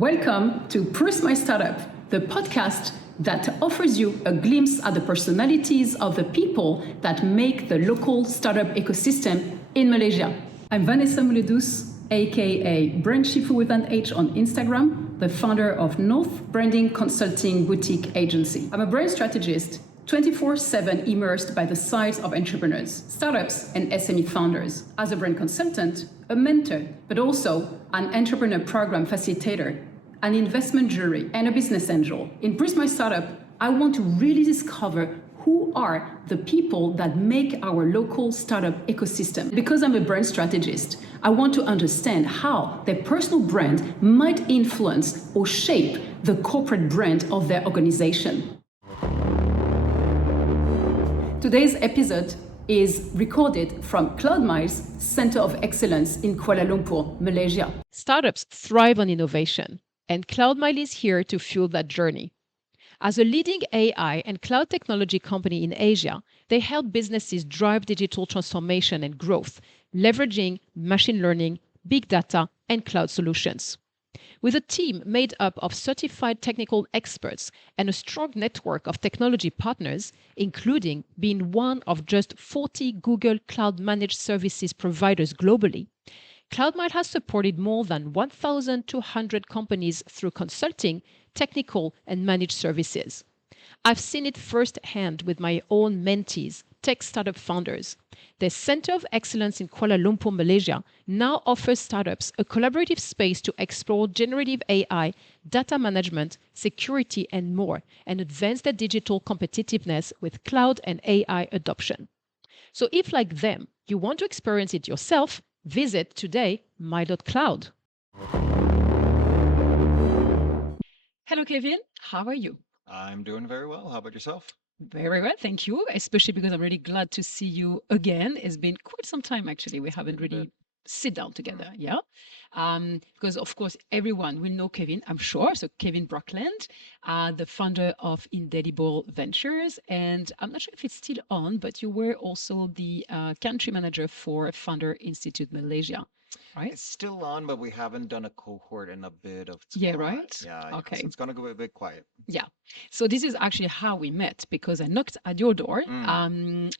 Welcome to Proust My Startup, the podcast that offers you a glimpse at the personalities of the people that make the local startup ecosystem in Malaysia. I'm Vanessa Mouledous, aka Brand Shifu with an H on Instagram, the founder of North Branding Consulting Boutique Agency. I'm a brand strategist, 24/7 immersed by the sides of entrepreneurs, startups, and SME founders. As a brand consultant, a mentor, but also an entrepreneur program facilitator, an investment jury, and a business angel. In Proust My Startup, I want to really discover who are the people that make our local startup ecosystem. Because I'm a brand strategist, I want to understand how their personal brand might influence or shape the corporate brand of their organization. Today's episode is recorded from CloudMile's Center of Excellence in Kuala Lumpur, Malaysia. Startups thrive on innovation, and CloudMile is here to fuel that journey. As a leading AI and cloud technology company in Asia, they help businesses drive digital transformation and growth, leveraging machine learning, big data, and cloud solutions. With a team made up of certified technical experts and a strong network of technology partners, including being one of just 40 Google Cloud Managed Services providers globally, CloudMile has supported more than 1,200 companies through consulting, technical, and managed services. I've seen it firsthand with my own mentees, tech startup founders. The Center of Excellence in Kuala Lumpur, Malaysia, now offers startups a collaborative space to explore generative AI, data management, security, and more, and advance their digital competitiveness with cloud and AI adoption. So if, like them, you want to experience it yourself, visit today my.cloud. Hello, Kevin. How are you? I'm doing very well. How about yourself? Very well, thank you. Especially because I'm really glad to see you again. It's been quite some time, actually. We haven't really sit down together, yeah? Because, of course, everyone will know Kevin, I'm sure. So Kevin Brockland, the founder of Indelible Ventures. And I'm not sure if it's still on, but you were also the country manager for Founder Institute Malaysia. Right? It's still on, but we haven't done a cohort in a bit of time. Yeah, right? Yeah. Okay. So it's going to go a bit quiet. Yeah. So this is actually how we met, because I knocked at your door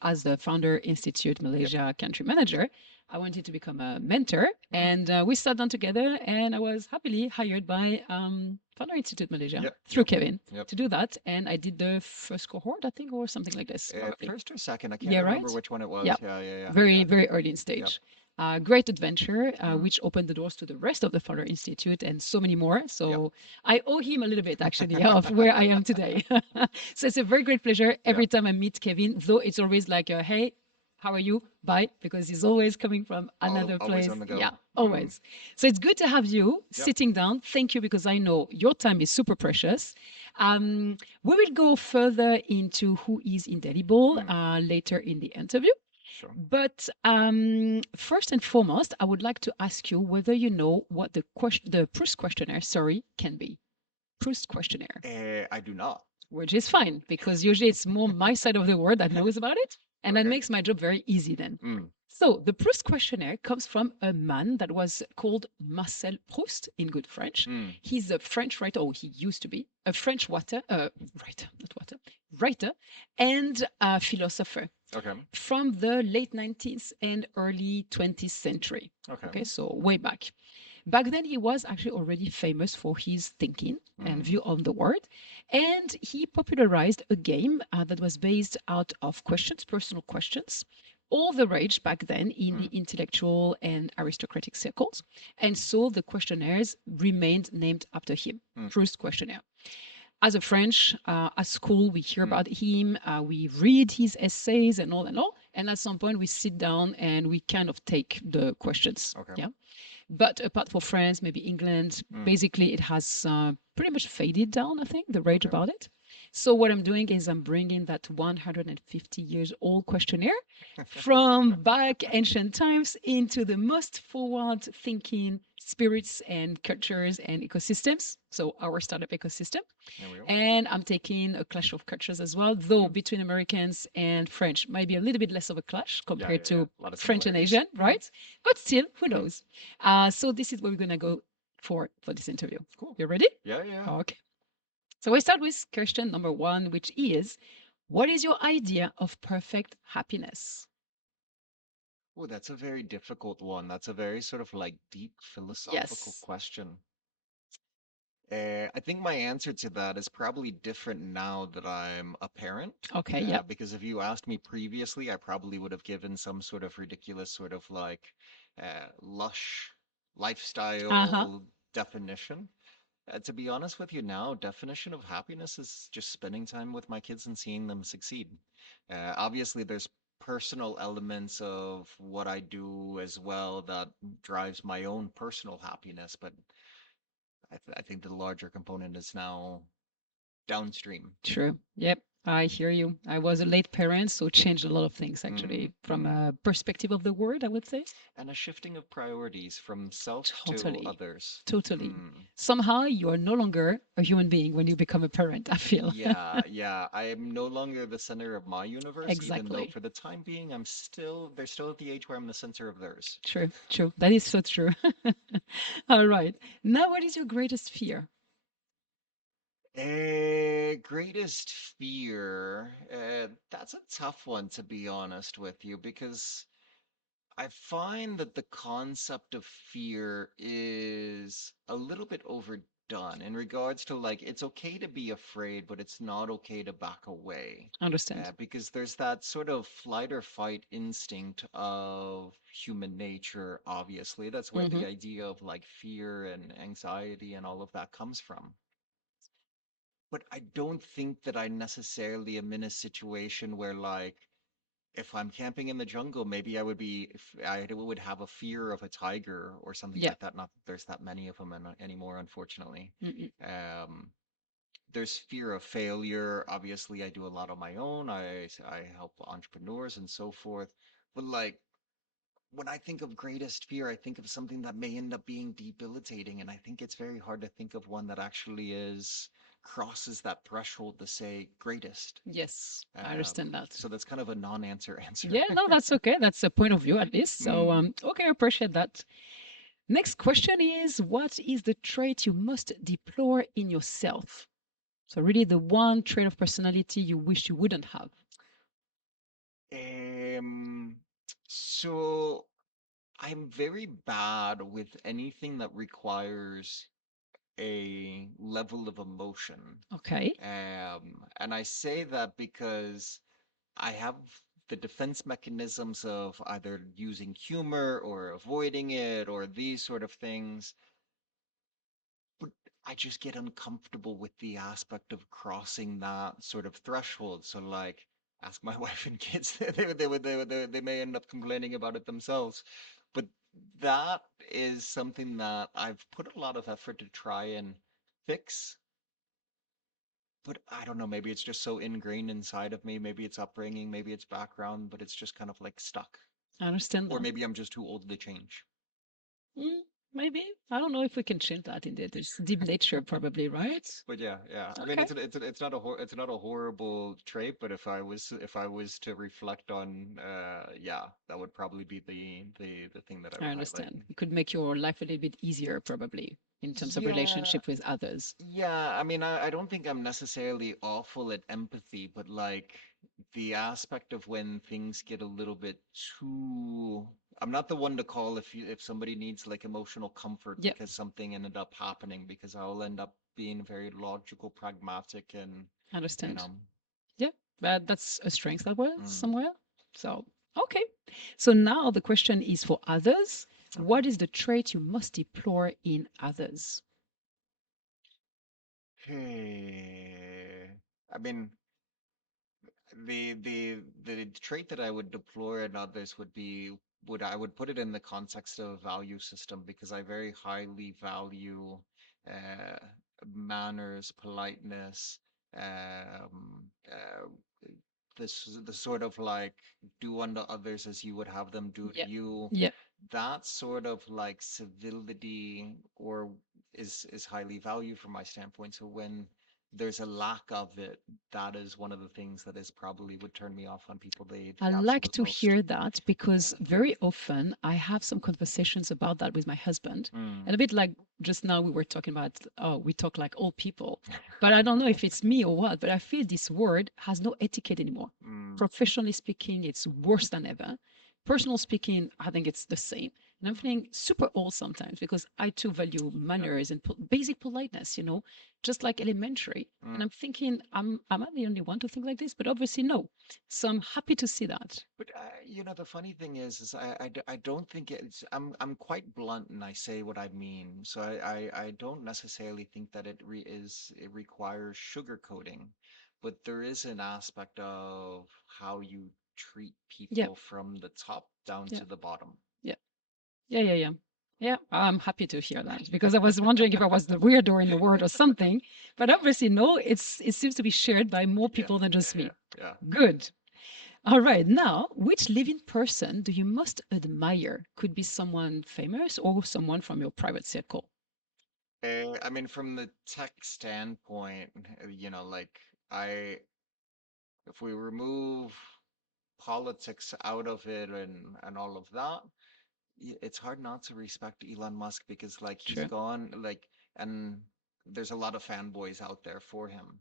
as the Founder Institute Malaysia country manager. I wanted to become a mentor, and we sat down together, and I was happily hired by Founder Institute Malaysia through Kevin to do that. And I did the first cohort, I think, or something like this. First or second, I can't remember which one it was. Yeah. Very early in stage. Great adventure, which opened the doors to the rest of the Founder Institute and so many more. So I owe him a little bit, actually, of where I am today. So it's a very great pleasure every time I meet Kevin, though it's always like, hey, how are you? Bye, because he's always coming from another place. On the go. Yeah, always. So it's good to have you sitting down. Thank you, because I know your time is super precious. We will go further into who is Indelible later in the interview. Sure. But first and foremost, I would like to ask you whether you know what the Proust questionnaire, can be. Proust questionnaire. I do not. Which is fine, because usually it's more my side of the word that knows about it. And that makes my job very easy then. So the Proust questionnaire comes from a man that was called Marcel Proust in good French. He's a French writer, or he used to be a French writer and a philosopher. Okay. From the late 19th and early 20th century. Okay, so way back. Back then, he was actually already famous for his thinking and view on the world. And he popularized a game that was based out of questions, personal questions, all the rage back then in the intellectual and aristocratic circles. And so the questionnaires remained named after him, Proust questionnaire. As a French, at school, we hear about him, we read his essays and all. And at some point, we sit down and we kind of take the questions. Okay. Yeah. But apart from France, maybe England, basically it has pretty much faded down, I think, the rage about it. So what I'm doing is I'm bringing that 150 years old questionnaire from back ancient times into the most forward thinking spirits and cultures and ecosystems. So our startup ecosystem. And I'm taking a clash of cultures as well, though between Americans and French might be a little bit less of a clash compared to French and Asian, right? But still, who knows? So this is where we're going to go for this interview. Cool. You ready? Yeah, yeah. Okay. So we start with question number one, which is, what is your idea of perfect happiness? Oh, that's a very difficult one. That's a very sort of like deep philosophical Yes. question. I think my answer to that is probably different now that I'm a parent. Okay. Yep. Because if you asked me previously, I probably would have given some sort of ridiculous, sort of like lush Uh huh. lifestyle definition. To be honest with you now, definition of happiness is just spending time with my kids and seeing them succeed. Obviously, there's personal elements of what I do as well that drives my own personal happiness, but I think the larger component is now downstream. True. Yep. I hear you. I was a late parent, so it changed a lot of things Mm, actually from mm. a perspective of the word, I would say. And a shifting of priorities from self to Totally. others. Totally. Mm. Somehow you are no longer a human being when you become a parent, I feel. Yeah, yeah. I am no longer the center of my universe, even though Exactly. for the time being, they're still at the age where I'm the center of theirs. True. True. That is so true. All right. Now, what is your greatest fear? Greatest fear. That's a tough one, to be honest with you, because I find that the concept of fear is a little bit overdone in regards to like it's okay to be afraid, but it's not okay to back away. Understand. Because there's that sort of flight or fight instinct of human nature, obviously. That's where Mm-hmm. the idea of like fear and anxiety and all of that comes from. But I don't think that I necessarily am in a situation where like if I'm camping in the jungle, maybe if I would have a fear of a tiger or something Yeah. like that. Not that there's that many of them anymore, unfortunately. Mm-mm. Um, there's fear of failure. Obviously, I do a lot on my own. I help entrepreneurs and so forth. But like when I think of greatest fear, I think of something that may end up being debilitating, and I think it's very hard to think of one that actually is crosses that threshold to say greatest. Yes, I understand that. So that's kind of a non-answer answer. Yeah, no, that's okay. That's a point of view at least. So, Mm. okay, I appreciate that. Next question is, what is the trait you must deplore in yourself? So, really, the one trait of personality you wish you wouldn't have. Um, so I'm very bad with anything that requires a level of emotion. Okay. And I say that because I have the defense mechanisms of either using humor or avoiding it or these sort of things. But I just get uncomfortable with the aspect of crossing that sort of threshold. So, like, ask my wife and kids, they may end up complaining about it themselves. But that is something that I've put a lot of effort to try and fix. But I don't know, maybe it's just so ingrained inside of me. Maybe it's upbringing, maybe it's background, but it's just kind of like stuck. I understand Or that. maybe I'm just too old to change. Mm, maybe. I don't know if we can change that indeed. It's deep nature, probably, right? But yeah, yeah. I mean, Okay. it's not a horrible trait, but if I was to reflect on, yeah, that would probably be the thing that I I would highlight. understand. It could make your life a little bit easier, probably, in terms of Yeah, relationship with others. yeah. I mean, I don't think I'm necessarily awful at empathy, but like the aspect of when things get a little bit too. I'm not the one to call if somebody needs like emotional comfort Yeah, because something ended up happening because I'll end up being very logical, pragmatic, and I you understand. know. Yeah, but that's a strength as well, Mm, somewhere. So, okay. So now the question is for others. okay. What is the trait you must deplore in others? Hey, I mean, the trait that I would deplore in others would be would I would put it in the context of value system because I very highly value uh, manners, politeness, this the sort of like do unto others as you would have them do to Yeah, you. yeah, That sort of like civility or is highly valued from my standpoint. So when there's a lack of it. That is one of the things that is probably would turn me off on people the I like absolute to most. hear that because Yeah. very often I have some conversations about that with my husband. And Mm. a bit like just now we were talking about, oh, we talk like old people. But I don't know if it's me or what, but I feel this word has no etiquette anymore. Mm. Professionally speaking, it's worse than ever. Personal speaking, I think it's the same. And I'm feeling super old sometimes because I too value Yeah. manners and basic politeness, just like elementary. And Mm. I'm thinking, am I the only one to think like this? But obviously, no. So I'm happy to see that. But the funny thing is I don't think it's. I'm quite blunt and I say what I mean. So I don't necessarily think that it requires sugarcoating, but there is an aspect of how you treat Yeah, people from the top down yeah, to the bottom. yeah, yeah, yeah, yeah. Yeah, I'm happy to hear that because I was wondering if I was the weirdo in the world or something. But obviously, no, it seems to be shared by more Yeah, people than just yeah, me. yeah, yeah. Good. All right. Now, which living person do you most admire? Could be someone famous or someone from your private circle. I mean, from the tech standpoint, like I, if we remove politics out of it and all of that, it's hard not to respect Elon Musk because like he's True. gone like and there's a lot of fanboys out there for him.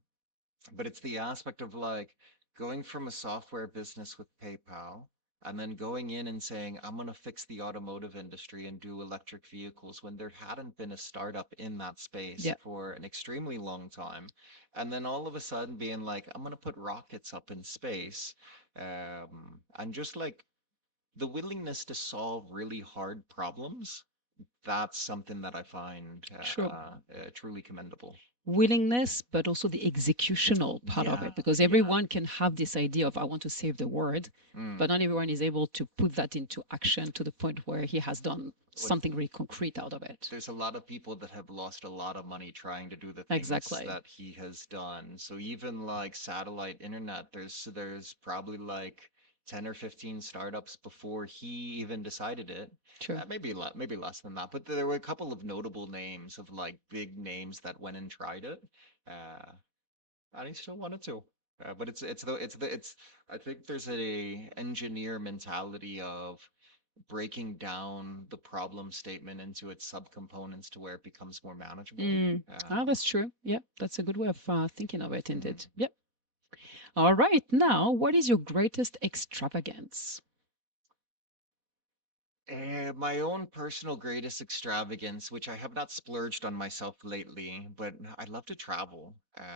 But it's the aspect of like going from a software business with PayPal and then going in and saying, I'm going to fix the automotive industry and do electric vehicles when there hadn't been a startup in that space Yeah, for an extremely long time. And then all of a sudden being like, I'm going to put rockets up in space. And just like the willingness to solve really hard problems, that's something that I find true. truly commendable. Willingness, but also the executional part of Yeah, it, because yeah. everyone can have this idea of I want to save the world, Mm. but not everyone is able to put that into action to the point where he has done Well, something really concrete out of it. there's a lot of people that have lost a lot of money trying to do the things Exactly. that he has done. So even like satellite internet, there's probably like 10 or 15 startups before he even decided it. True. Maybe less than that, but there were a couple of notable names of like big names that went and tried it. Uh, and he still wanted to. But it's I think there's a engineer mentality of breaking down the problem statement into its subcomponents to where it becomes more manageable. Mm. Ah, that's true. Yeah, that's a good way of thinking of it, Mm. indeed. Yep. All right. Now, what is your greatest extravagance? My own personal greatest extravagance, which I have not splurged on myself lately, but I love to travel,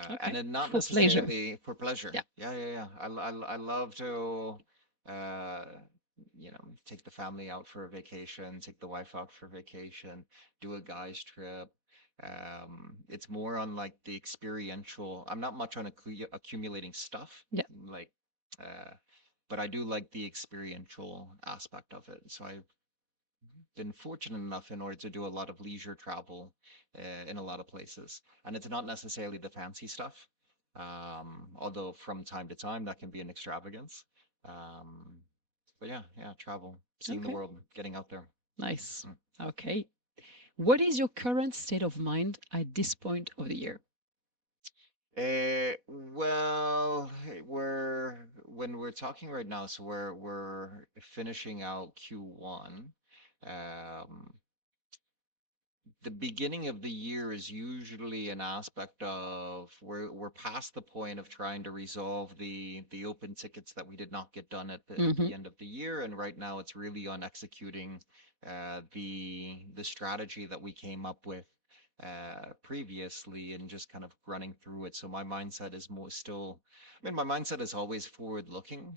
Okay. and it not For pleasure. necessarily for pleasure. Yeah. Yeah, yeah, yeah. I love to, uh, take the family out for a vacation, take the wife out for vacation, do a guy's trip. It's more on like the experiential. I'm not much on accumulating stuff, Yeah. like, uh, but I do like the experiential aspect of it. So I been fortunate enough in order to do a lot of leisure travel in a lot of places. And it's not necessarily the fancy stuff, although from time to time that can be an extravagance. Um, but yeah, yeah, travel, seeing the Okay. world, getting out there. Nice. Mm. Okay. What is your current state of mind at this point of the year? Well, we're when we're talking right now, so we're finishing out Q1. Um, the beginning of the year is usually an aspect of we're past the point of trying to resolve the open tickets that we did not get done at Mm-hmm. the end of the year, and right now it's really on executing the strategy that we came up with previously and just kind of running through it. So my mindset is more still, I mean, my mindset is always forward looking,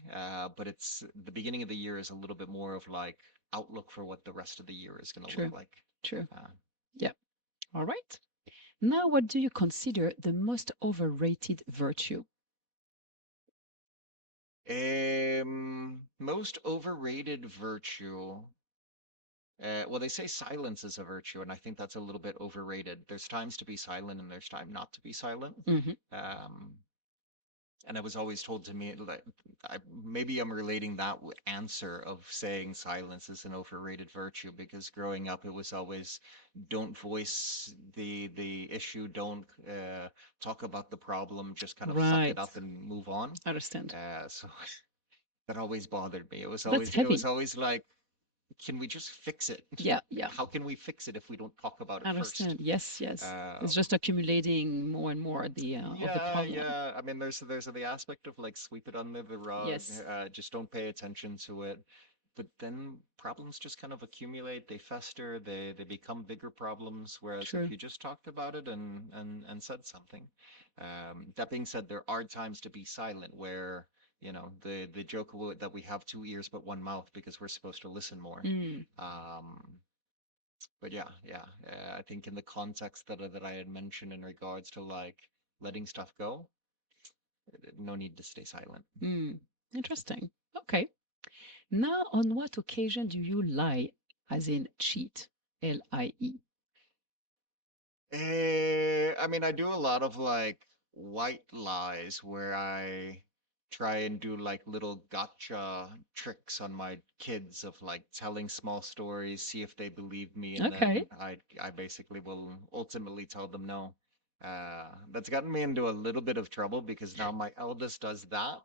but it's the beginning of the year is a little bit more of like outlook for what the rest of the year is going to look True. like. True. Uh, Yeah. All right. Now, what do you consider the most overrated virtue? Most overrated virtue. Well, they say silence is a virtue, and I think that's a little bit overrated. There's times to be silent, and there's time not to be silent. Mm-hmm. Um, And I was always told to me, like, maybe I'm relating that answer of saying silence is an overrated virtue, because growing up it was always don't voice the issue, don't talk about the problem, just kind of suck it Right. up and move on. I understand. So that always bothered me. That's It heavy. was always like, can we just fix it? Yeah, yeah. How can we fix it if we don't talk about I it first? understand. Yes, yes. It's Um, just accumulating more and more of the yeah, problem. yeah. I mean, there's the aspect of like sweep it under the rug, Yes, just don't pay attention to it. But then problems just kind of accumulate, they fester, they become bigger problems. Whereas if true. you just talked about it and said something. That being said, there are times to be silent where, the joke that we have two ears but one mouth because we're supposed to listen more. Mm. Um, but yeah, yeah, I think in the context that I had mentioned in regards to like letting stuff go, no need to stay silent. Mm. Interesting. Okay. Now, on what occasion do you lie, as in cheat? Lie. I mean, I do a lot of like white lies where I try and do like little gotcha tricks on my kids of like telling small stories, see if they believe me, and then Okay. I basically will ultimately tell them no. That's gotten me into a little bit of trouble because now my eldest does that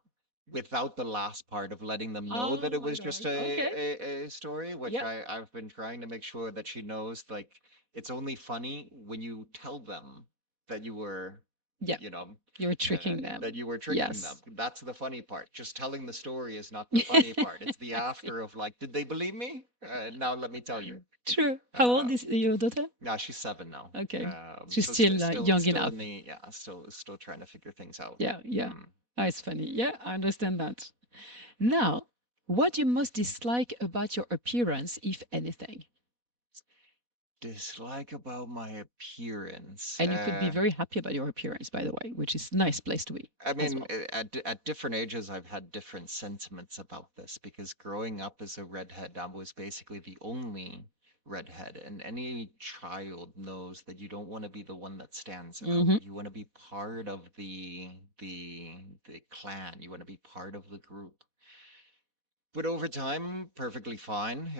without the last part of letting them know that Oh it my was just God. Okay. a story, which Yeah. I've been trying to make sure that she knows, like, it's only funny when you tell them that you were, Yeah. you know, You're tricking them. that you were tricking them. Yes. That's the funny part. Just telling the story is not the funny part. It's the after of like, did they believe me? Now let me tell you. True. How Uh, old is your daughter? yeah, she's 7 now. Okay. She's So still young still enough. in the yeah, still trying to figure things out. Yeah, yeah. Mm. Ah, it's funny. Yeah, I understand that. Now, what do you most dislike about your appearance, if anything? Dislike about my appearance. And you could be very happy about your appearance, by the way, which is a nice place to be I as mean, well. at different ages, I've had different sentiments about this because growing up as a redhead, I was basically the only redhead, and any child knows that you don't want to be the one that stands out. Hmm. You want to be part of the clan. You want to be part of the group. But over time, perfectly fine.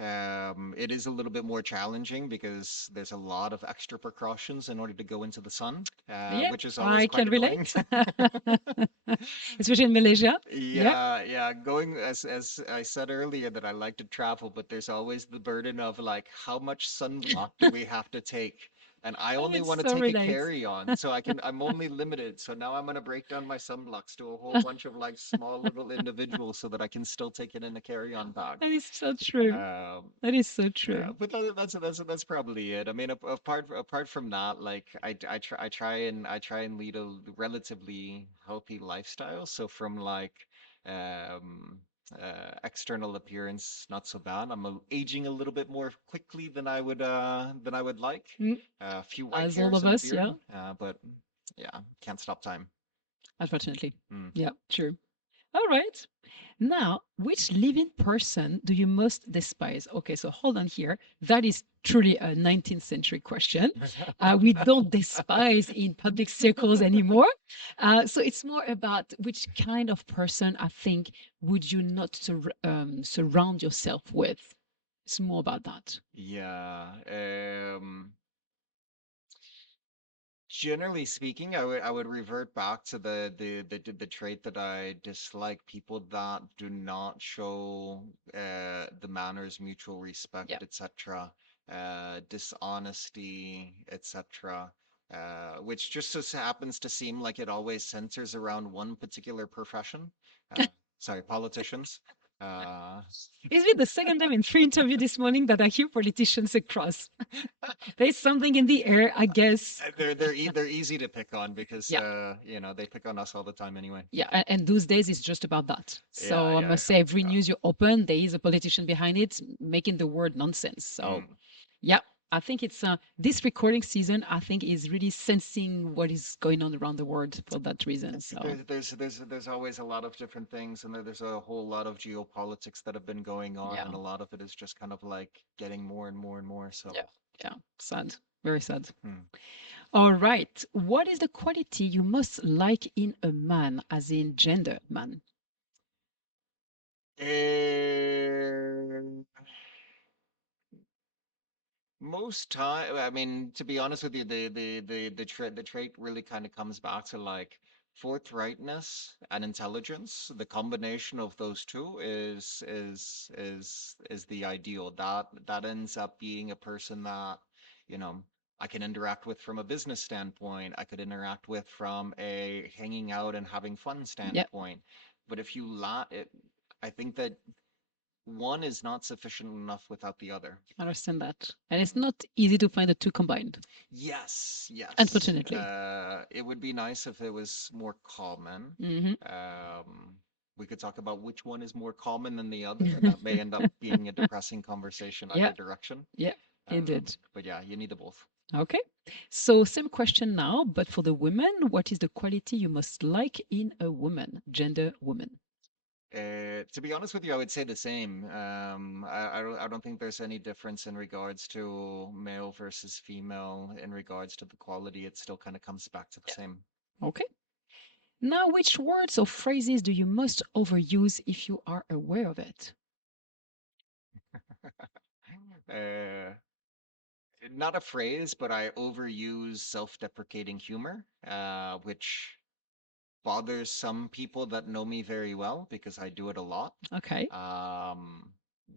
It is a little bit more challenging because there's a lot of extra precautions in order to go into the sun, Yeah, which is always I quite can annoying. relate. Especially in Malaysia. Yeah. Yeah, yeah. Going as I said earlier that I like to travel, but there's always the burden of like how much sunblock do we have to take? And I Oh, only it's want to so take a relate. carry-on, so I'm only limited. So now I'm gonna break down my sunblocks to a whole bunch of like small little individuals so that I can still take it in a carry-on bag. That is so true. Um, That is so yeah, true. but that's probably it. I mean, apart from that, like I try and lead a relatively healthy lifestyle. So from like um external appearance, not so bad. Aging a little bit more quickly than I would like. Mm, A few white as all hairs of and a us, beard, yeah, but yeah, can't stop time. unfortunately. Hmm. Yeah, true. All right. Now, which living person do you most despise? Okay, so hold on here. That is truly a 19th century question. We don't despise in public circles anymore. So it's more about which kind of person I think would you not surround yourself with. It's more about that. Yeah. Generally speaking, I would revert back to the trait that I dislike: people that do not show the manners, mutual Yeah. respect, etc., dishonesty, etc., which just so happens to seem like it always centers around one particular profession. Uh, sorry, politicians. Uh, It's been the second time in 3 interviews this morning that I hear politicians across. There's something in the air, I guess. they're easy to pick on because Yeah. they pick on us all the time anyway. Yeah, and those days it's just about that. Yeah, So I yeah, must say, every yeah. news you open, there is a politician behind it making the word nonsense. So, Mm. yeah, I think it's this recording season. I think is really sensing what is going on around the world for that reason. So, There's always a lot of different things, and there's a whole lot of geopolitics that have been going on, yeah, and a lot of it is just kind of like getting more and more and more. So, yeah, yeah, sad, very sad. hmm. All right. What is the quality you must like in a man, as in gender man? Uh, Most time, I mean, to be honest with you, the trait really kind of comes back to like forthrightness and intelligence. The combination of those two is the ideal. That ends up being a person that, you know, I can interact with from a business standpoint. I could interact with from a hanging out and having fun Yep, standpoint. But if you la it, I think that one is not sufficient enough without the other. I understand that. And it's not easy to find the two combined, Yes, yes. unfortunately. It would be nice if it was more common. Hmm. We could talk about which one is more common than the other, and that may end up being a depressing conversation Yeah, either direction. yeah, indeed. But yeah, you need the both. Okay. So, same question now, but for the women, what is the quality you must like in a woman, gender woman? To be honest with you, I would say the same. I don't think there's any difference in regards to male versus female in regards to the quality. It still kind of comes back to the Yeah. same. Okay. Now, which words or phrases do you most overuse if you are aware of it? Uh, Not a phrase, but I overuse self-deprecating humor, which bothers some people that know me very well because I do it a lot. Okay. Um,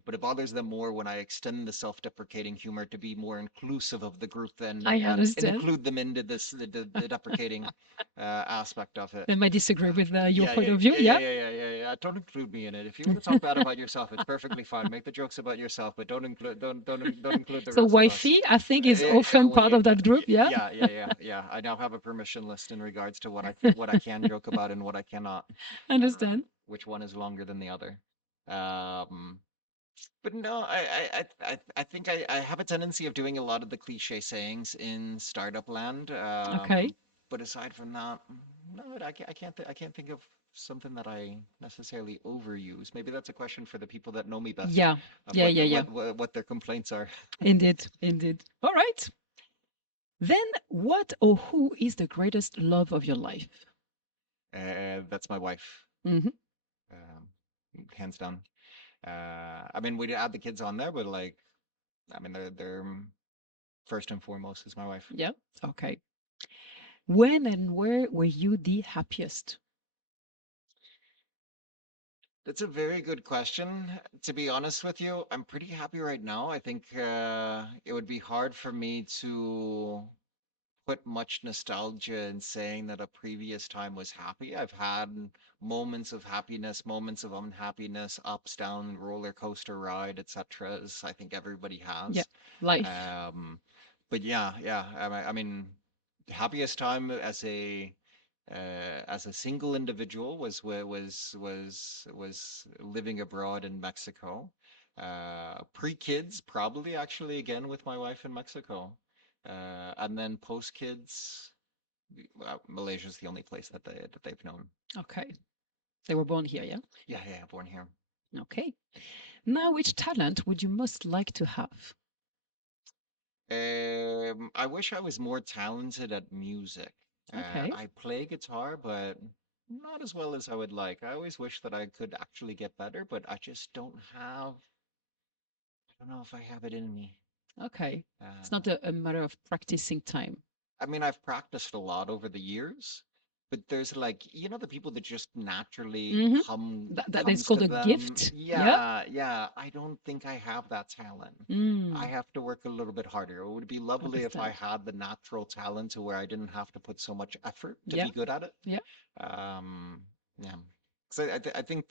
but it bothers them more when I extend the self-deprecating humor to be more inclusive of the group than I and understand. include them into the deprecating aspect of it. They might disagree with your Yeah, point yeah, of view. yeah, yeah, Yeah. yeah, yeah, yeah, yeah. Don't include me in it. If you want to talk bad about yourself, it's perfectly fine. Make the jokes about yourself, but don't include the So rest of us. wifey, I think, is often Well, part of that group. Yeah. yeah, yeah, yeah, yeah. I now have a permission list in regards to what I can joke about and what I cannot. Understand. Which one is longer than the other? Um, but no, I think I have a tendency of doing a lot of the cliche sayings in startup land. Okay. But aside from that, no, I can't think of something that I necessarily overuse. Maybe that's a question for the people that know me best Yeah. of Yeah. Yeah. Yeah. what their complaints are. Indeed. Indeed. All right. Then, what or who is the greatest love of your life? That's my wife, Hmm. um, hands down. I mean, we add the kids on there, but like, I mean, they're first and foremost is my wife. Yeah. Okay. When and where were you the happiest? That's a very good question. To be honest with you, I'm pretty happy right now. I think it would be hard for me to put much nostalgia in saying that a previous time was happy. I've had moments of happiness, moments of unhappiness, ups, down, roller coaster ride, etc. As I think everybody Yeah. has. Life. Um, but yeah, yeah. I mean, the happiest time as a single individual was living abroad in Mexico. Pre-kids, probably actually again with my wife in Mexico. And then post kids, Malaysia's the only place that they've known. Okay. They were born here. Yeah. Yeah, yeah, born here. Okay. Now, which talent would you most like to have? I wish I was more talented at music. Okay. I play guitar, but not as well as I would like. I always wish that I could actually get better, but I just don't have. I don't know if I have it in me. Okay. It's not Uh, a matter of practicing time. I mean, I've practiced a lot over the years, but there's like, you know, the people that just naturally Hmm. That is comes to called a them. gift. Yeah. Yeah, yeah. I don't think I have that talent. I Mm, have to work a little bit harder. It would be lovely if I understand. had the natural talent to where I didn't have to put so much effort to Yeah. be good at it. Yeah. Yeah. So I think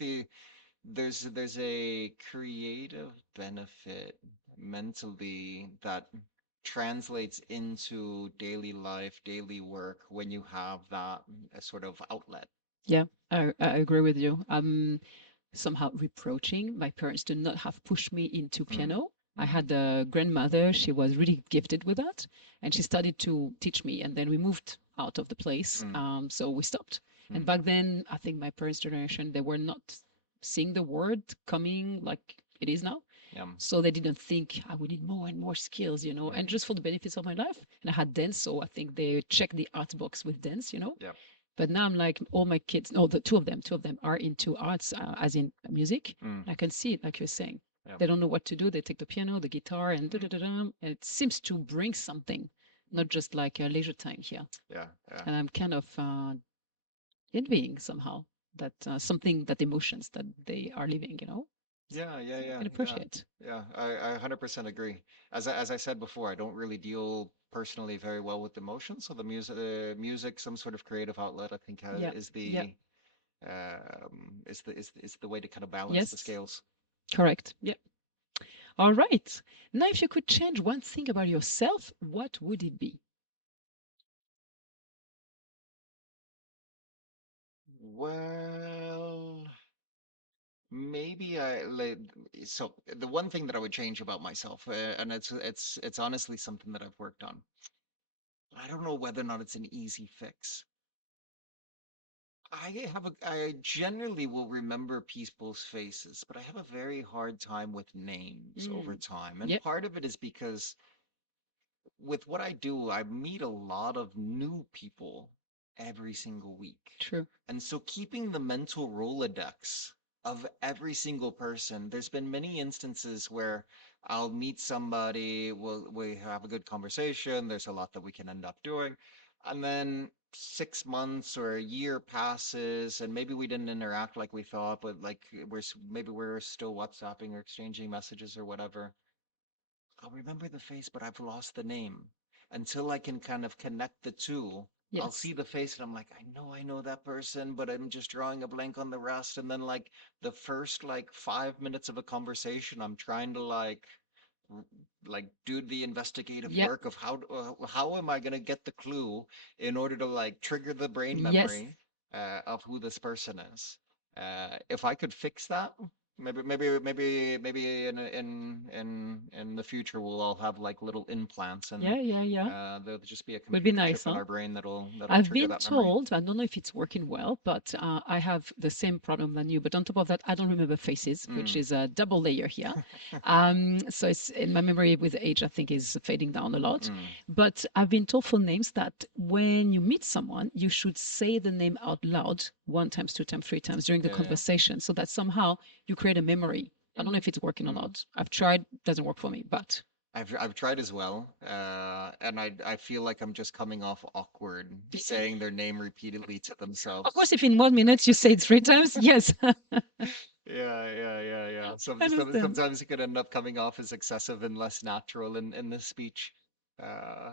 there's a creative benefit mentally that translates into daily life, daily work when you have that sort of outlet. Yeah. I agree with you. Somehow reproaching my parents to not have pushed me into Mm, piano. I mm, had a grandmother, she was really gifted with that, and she started to teach me. And then we moved out of the place. mm, So we stopped. And mm, back then, I think my parents' generation, they were not seeing the word coming like it is now. Yeah. So they didn't think I would need more and more skills, and just for the benefits of my life. And I had dance, so I think they checked the art box with dance. Yeah. But now I'm like, all my kids, no, the two of them are into arts, as in music. Mm. And I can see it, like you're saying. Yeah. They don't know what to do. They take the piano, the guitar, and da da Mm. da da. And it seems to bring something, not just like a leisure time here. Yeah. Yeah. And I'm kind of envying somehow that something, that emotions that they are living. Yeah, yeah, So I yeah, can yeah, appreciate. yeah. I 100% agree. As I said before, I don't really deal personally very well with emotions. So music, some sort of creative outlet, I think Yeah, is yeah, is the way to kind of balance the yes, scales. correct. Yeah. All right. Now, if you could change one thing about yourself, what would it be? Well, maybe so the one thing that I would change about myself, and it's honestly something that I've worked on. I don't know whether or not it's an easy fix. I generally will remember people's faces, but I have a very hard time with names over Mm. time. And Yep, part of it is because with what I do, I meet a lot of new people every single week. true. And so keeping the mental Rolodex of every single person, there's been many instances where I'll meet somebody, we have a good conversation, there's a lot that we can end up doing, and then 6 months or a year passes, and maybe we didn't interact like we thought, but like maybe we're still WhatsApping or exchanging messages or whatever. I'll remember the face, but I've lost the name. Until I can kind of connect the two, I'll Yes. see the face and I'm like, I know that person, but I'm just drawing a blank on the rest. And then like the first like 5 minutes of a conversation, I'm trying to r- like do the investigative Yep. work of how am I gonna get the clue in order to like trigger the brain Yes. memory of who this person is. If I could fix that, maybe in the future we'll all have like little implants and Yeah, yeah, yeah. there'll just be a Would be computer chip nice, in huh? our brain that'll I've trigger been that memory. told, I don't know if it's working well, but I have the same problem than you. But on top of that, I don't remember faces, which Mm, is a double layer here. So it's in my memory with age, I think, is fading down a lot. mm, But I've been told for names that when you meet someone, you should say the name out loud one times, two times, three times during the yeah, yeah. conversation, so that somehow you create a memory. I don't know if it's working or Mm. not. I've tried, doesn't work for me, but I've tried as well, and I feel like I'm just coming off awkward saying their name repeatedly to of themselves. course, if in 1 minute you say it 3 times, yes, Yeah. I understand. Sometimes it could end up coming off as excessive and less natural in the speech. Uh,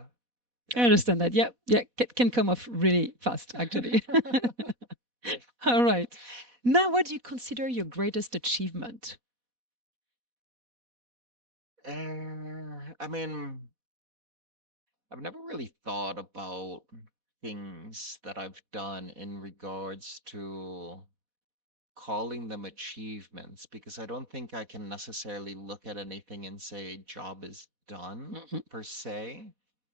I understand that. Yeah, yeah, can come off really fast, actually. All right. Now, what do you consider your greatest achievement? I mean, I've never really thought about things that I've done in regards to calling them achievements because I don't think I can necessarily look at anything and say job is done Mhm. per se.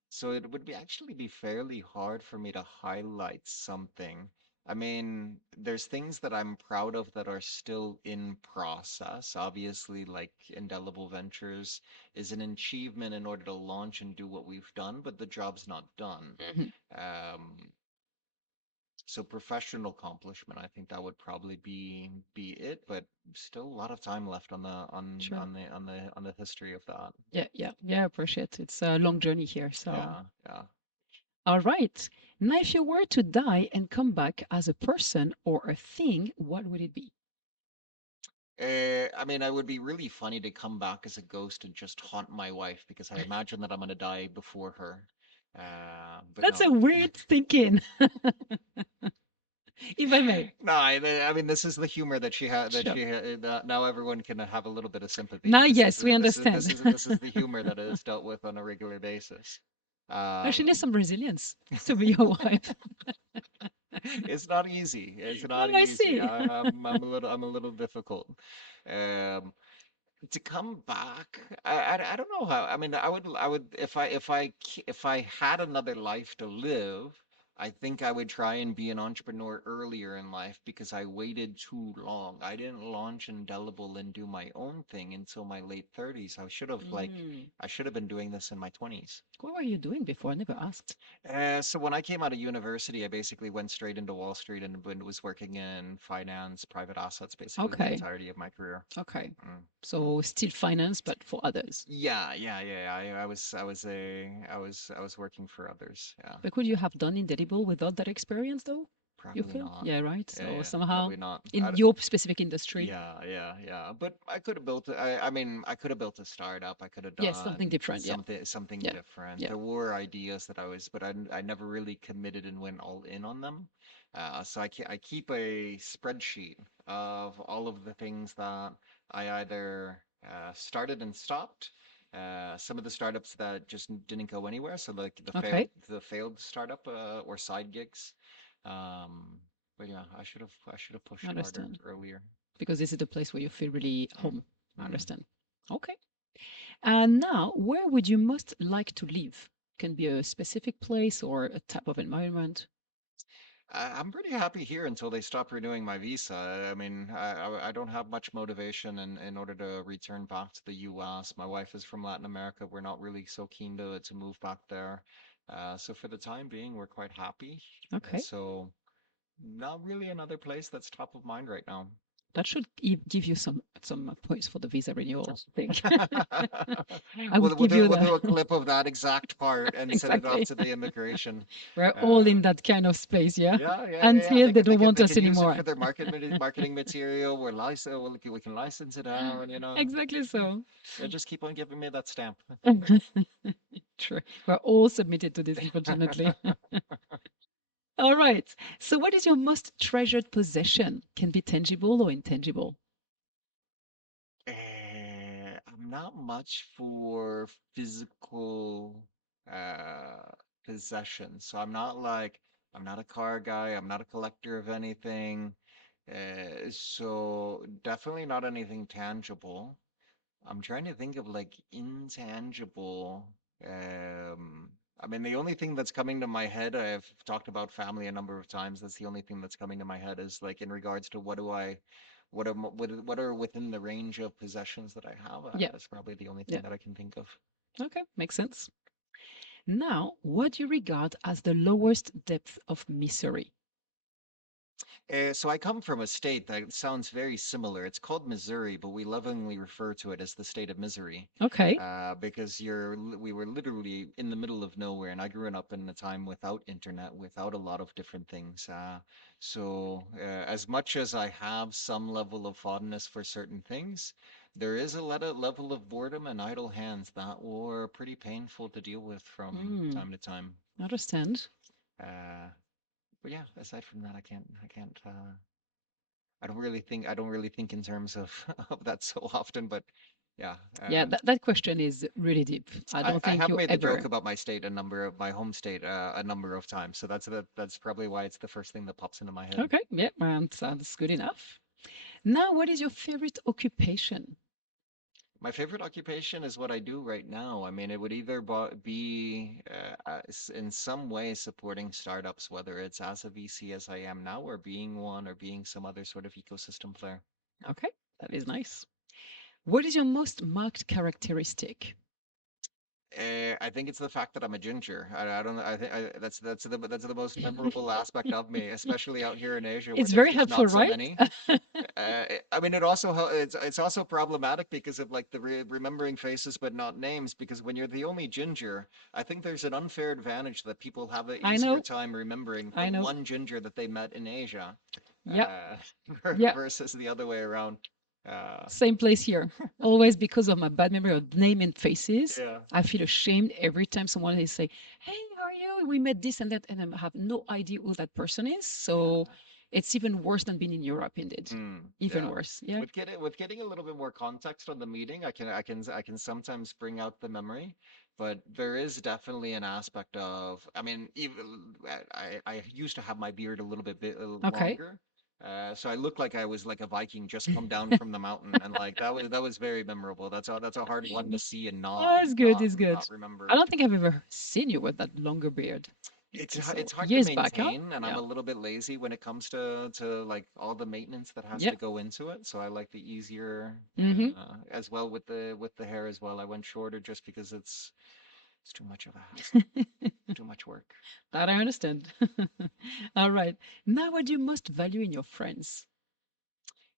So it would be actually be fairly hard for me to highlight something. I mean, there's things that I'm proud of that are still in process. Obviously, like Indelible Ventures is an achievement in order to launch and do what we've done, but the job's not done. Mhm. Um, so professional accomplishment, I think that would probably be it, but still a lot of time left on Sure. the history of that. Yeah, yeah, yeah. I appreciate it. It's a long journey here. So, Yeah, yeah. all right. Now, if you were to die and come back as a person or a thing, what would it be? I mean, it would be really funny to come back as a ghost and just haunt my wife because I imagine that I'm gonna die before her. But That's no. a weird thinking, if I may. No, I mean this is the humor that she had Sure. that now everyone can have a little bit of sympathy. Now, yes, we understand. This is the humor that is dealt with on a regular basis. Oh, she needs Um, some resilience to be your wife. it's not easy. It's not Oh, I easy. see. I'm a little difficult. Um, to come back, I don't know how. I mean, I would if I had another life to live, I think I would try and be an entrepreneur earlier in life because I waited too long. I didn't launch Indelible and do my own thing until my late 30s. Mm. I should have been doing this in my 20s. What were you doing before? I never asked. So when I came out of university, I basically went straight into Wall Street and was working in finance, private assets, basically the Okay. entirety of my career. Okay. Mm. So still finance, but for others. Yeah. I was working for others. Yeah. But could you have done Indelible without that experience, though? You Probably feel? not. Yeah, right. So Yeah, somehow probably not. in your specific industry, Yeah. But I could have built. I mean, I could have built a startup. I could have yes, something done different. Yeah, something yeah, different. yeah. There were ideas that I never really committed and went all in on them. So I keep a spreadsheet of all of the things that I either started and stopped. Some of the startups that just didn't go anywhere. So like Okay, the failed startup or side gigs. Um, but yeah, I should have I pushed harder understand. earlier. Because this is the place where you feel really Mm, home. I mm. understand. Okay. And now, where would you most like to live? Can be a specific place or a type of environment. I'm pretty happy here until they stop renewing my visa. I mean, I don't have much motivation in order to return back to the US. My wife is from Latin America. We're not really so keen to move back there. So for the time being, we're quite happy. Okay. So not really another place that's top of mind right now. That should give you some points for the visa renewal thing. I would We'll give you we'll the do a clip of that exact part and send it off exactly. to the immigration. We're all Uh, in that kind of space, yeah. yeah. Until they don't want They us can use it anymore. for their marketing material. We can license it out. You know, Exactly so. yeah, just keep on giving me that stamp. True. We're all submitted to this, unfortunately. All right. So, what is your most treasured possession? Can be tangible or intangible. I'm not much for physical uh possessions. So I'm not a car guy, I'm not a collector of anything. So definitely not anything tangible. I'm trying to think of like intangible. Um, I mean, the only thing that's coming to my head, I've talked about family a number of times. That's the only thing that's coming to my head is like in regards to what are within the range of possessions that I have. Yeah. That's probably the only Yeah. thing that I can think of. Okay. Makes sense. Now, what do you regard as the lowest depth of misery? So I come from a state that sounds very similar. It's called Missouri, but we lovingly refer to it as the state of misery, Okay. because we were literally in the middle of nowhere, and I grew up in a time without internet, without a lot of different things. As much as I have some level of fondness for certain things, there is a level of boredom and idle hands that were pretty painful to deal with from Hmm. time to time. Understand. Uh, but yeah, aside from that, I can't. I don't really think in terms of of that so often, but yeah, Yeah, that question is really deep. I don't I think have you made the joke ever. about my home state a number of times, so that's probably why it's the first thing that pops into my head. Okay. Yeah, sounds good enough. Now, what is your favorite occupation? My favorite occupation is what I do right now. I mean, it would either be in some way supporting startups, whether it's as a VC as I am now, or being one, or being some other sort of ecosystem player. Okay, that is nice. What is your most marked characteristic? I think it's the fact that I'm a ginger. I don't know. That's the most memorable aspect of me, especially out here in Asia where It's there's very just helpful, not so right? many. I mean, it's also problematic because of like the remembering faces but not names. Because when you're the only ginger, I think there's an unfair advantage that people have an I easier know, time remembering the I know. one ginger that they met in Asia, Yeah, uh, yeah. versus the other way around. Uh, Same place here. Always because of my bad memory of name and faces. yeah. I feel ashamed every time someone is say, "Hey, how are you? We met this and that," and I have no idea who that person is. So Yeah. it's even worse than being in Europe, indeed. Even Yeah. worse. Yeah. With getting a little bit more context on the meeting, I can sometimes bring out the memory, but there is definitely an aspect of, I mean, even I used to have my beard a little Okay. longer. So I looked like I was like a Viking just come down from the mountain, and like that was very memorable. That's a hard one to see and Oh, it's good. It's good. not remember. I don't think I've ever seen you with that longer beard. So It's hard to years back, huh? maintain, and I'm Yeah. a little bit lazy when it comes to like all the maintenance that has Yeah. to go into it. So I like the easier, Mm-hmm. as well with the hair as well. I went shorter just because it's too much of a hassle, too much work. That I understand. All right. Now, what do you most value in your friends?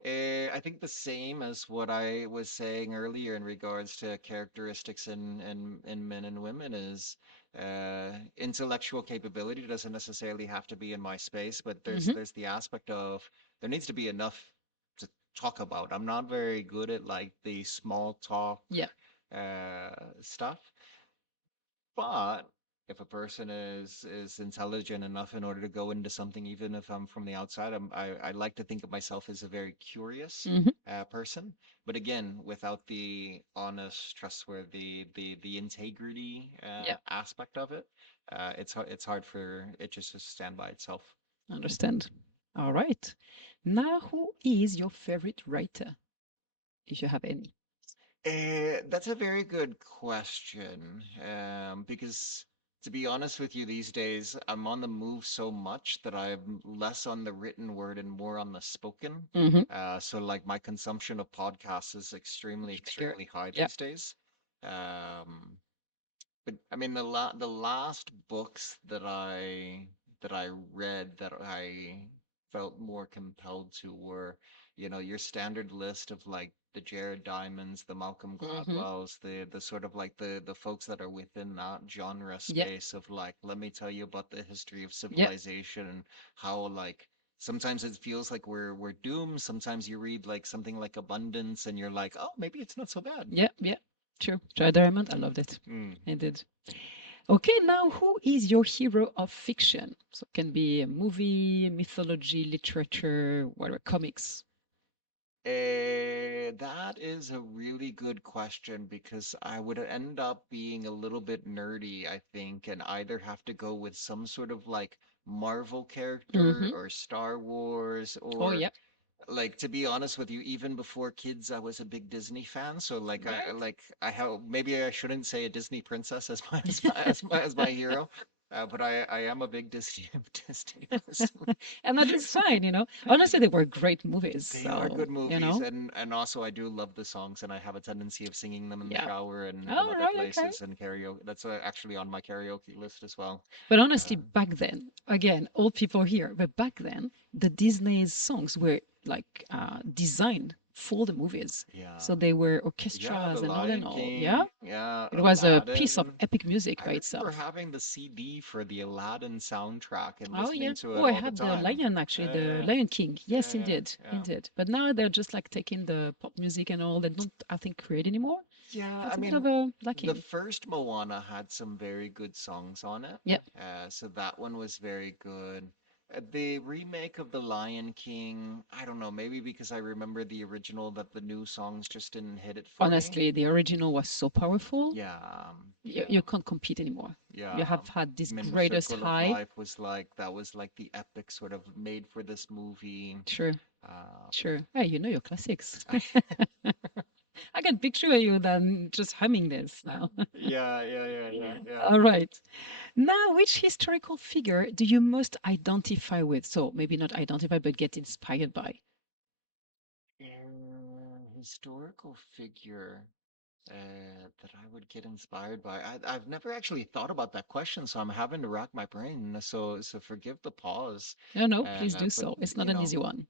I think the same as what I was saying earlier in regards to characteristics in men and women is intellectual capability doesn't necessarily have to be in my space, but Mm-hmm. there's the aspect of there needs to be enough to talk about. I'm not very good at like the small talk Yeah. stuff. But if a person is intelligent enough in order to go into something, even if I'm from the outside, I like to think of myself as a very curious Mm-hmm. person. But again, without the honest, trustworthy, the integrity Yeah. aspect of it, it's hard for it just to stand by itself. Understand. All right. Now, who is your favorite writer, if you have any? That's a very good question. Because to be honest with you, these days I'm on the move so much that I'm less on the written word and more on the spoken. Mm-hmm. So like my consumption of podcasts is extremely, Share. extremely high Yeah. these days. Um, but I mean the last books that I read that I felt more compelled to were, you know, your standard list of like the Jared Diamonds, the Malcolm Mm-hmm. Gladwells, the sort of like the folks that are within that genre Yeah. space of like, let me tell you about the history of Yeah. civilization and how like sometimes it feels like we're doomed. Sometimes you read like something like Abundance and you're like, oh, maybe it's not so bad. Yeah. Yeah. True. Try Diamond. I loved it. Mm. Indeed. Okay, now who is your hero of fiction? So it can be a movie, mythology, literature, whatever, comics. That is a really good question because I would end up being a little bit nerdy, I think, and either have to go with some sort of like Marvel character Mm-hmm. or Star Wars Oh, or yeah. like to be honest with you, even before kids, I was a big Disney fan. So Right. I have maybe I shouldn't say a Disney princess as my as my hero, but I am a big Disney Disney person. And that is fine, Honestly, they were great movies. They are So, good movies, and also I do love the songs, and I have a tendency of singing them in the yeah. shower and All other right, okay. places and karaoke. That's actually on my karaoke list as well. But honestly, Uh, back then, again, old people here, but back then, the Disney's songs were like designed for the movies. yeah, So they were yeah, The orchestras and all in Lion all. Yeah. King, yeah, It was a piece of Aladdin. epic music I by remember itself. having the CD for the Aladdin soundtrack and Oh yeah. listening to Oh, it I all the had the time. Lion actually, the Yeah, Lion King. Yes, yeah, indeed, yeah. indeed. But now they're just like taking the pop music and all. They don't, I think, create anymore. Yeah, I That's a bit mean, of a the lacking. first Moana had some very good songs on it. Yeah. So that one was very good. The remake of The Lion King, I don't know, maybe because I remember the original that the new songs just didn't hit it for me. Honestly, the original was so powerful. Yeah, You can't compete anymore. yeah. You have had this I mean, greatest Circle of high. Life was like that was like the epic sort of made for this movie. Sure, But sure. Hey, you know your classics. I can picture you then just humming this now. yeah, yeah, yeah, yeah, yeah. All right. Now, which historical figure do you most identify with? So maybe not identify, but get inspired by. Historical figure. That I would get inspired by. I've never actually thought about that question, so I'm having to rack my brain. So forgive the pause. No, no, please do But so. It's not you an know, easy one.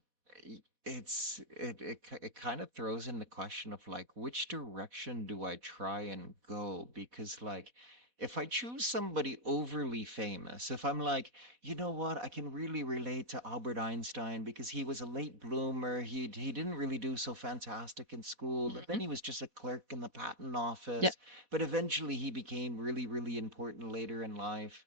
it kind of throws in the question of like which direction do I try and go? Because like if I choose somebody overly famous, if I'm like, you know what, I can really relate to Albert Einstein because he was a late bloomer. He didn't really do so fantastic in school, and then Mhm. he was just a clerk in the patent Yeah. office. But eventually he became really, really important later in life.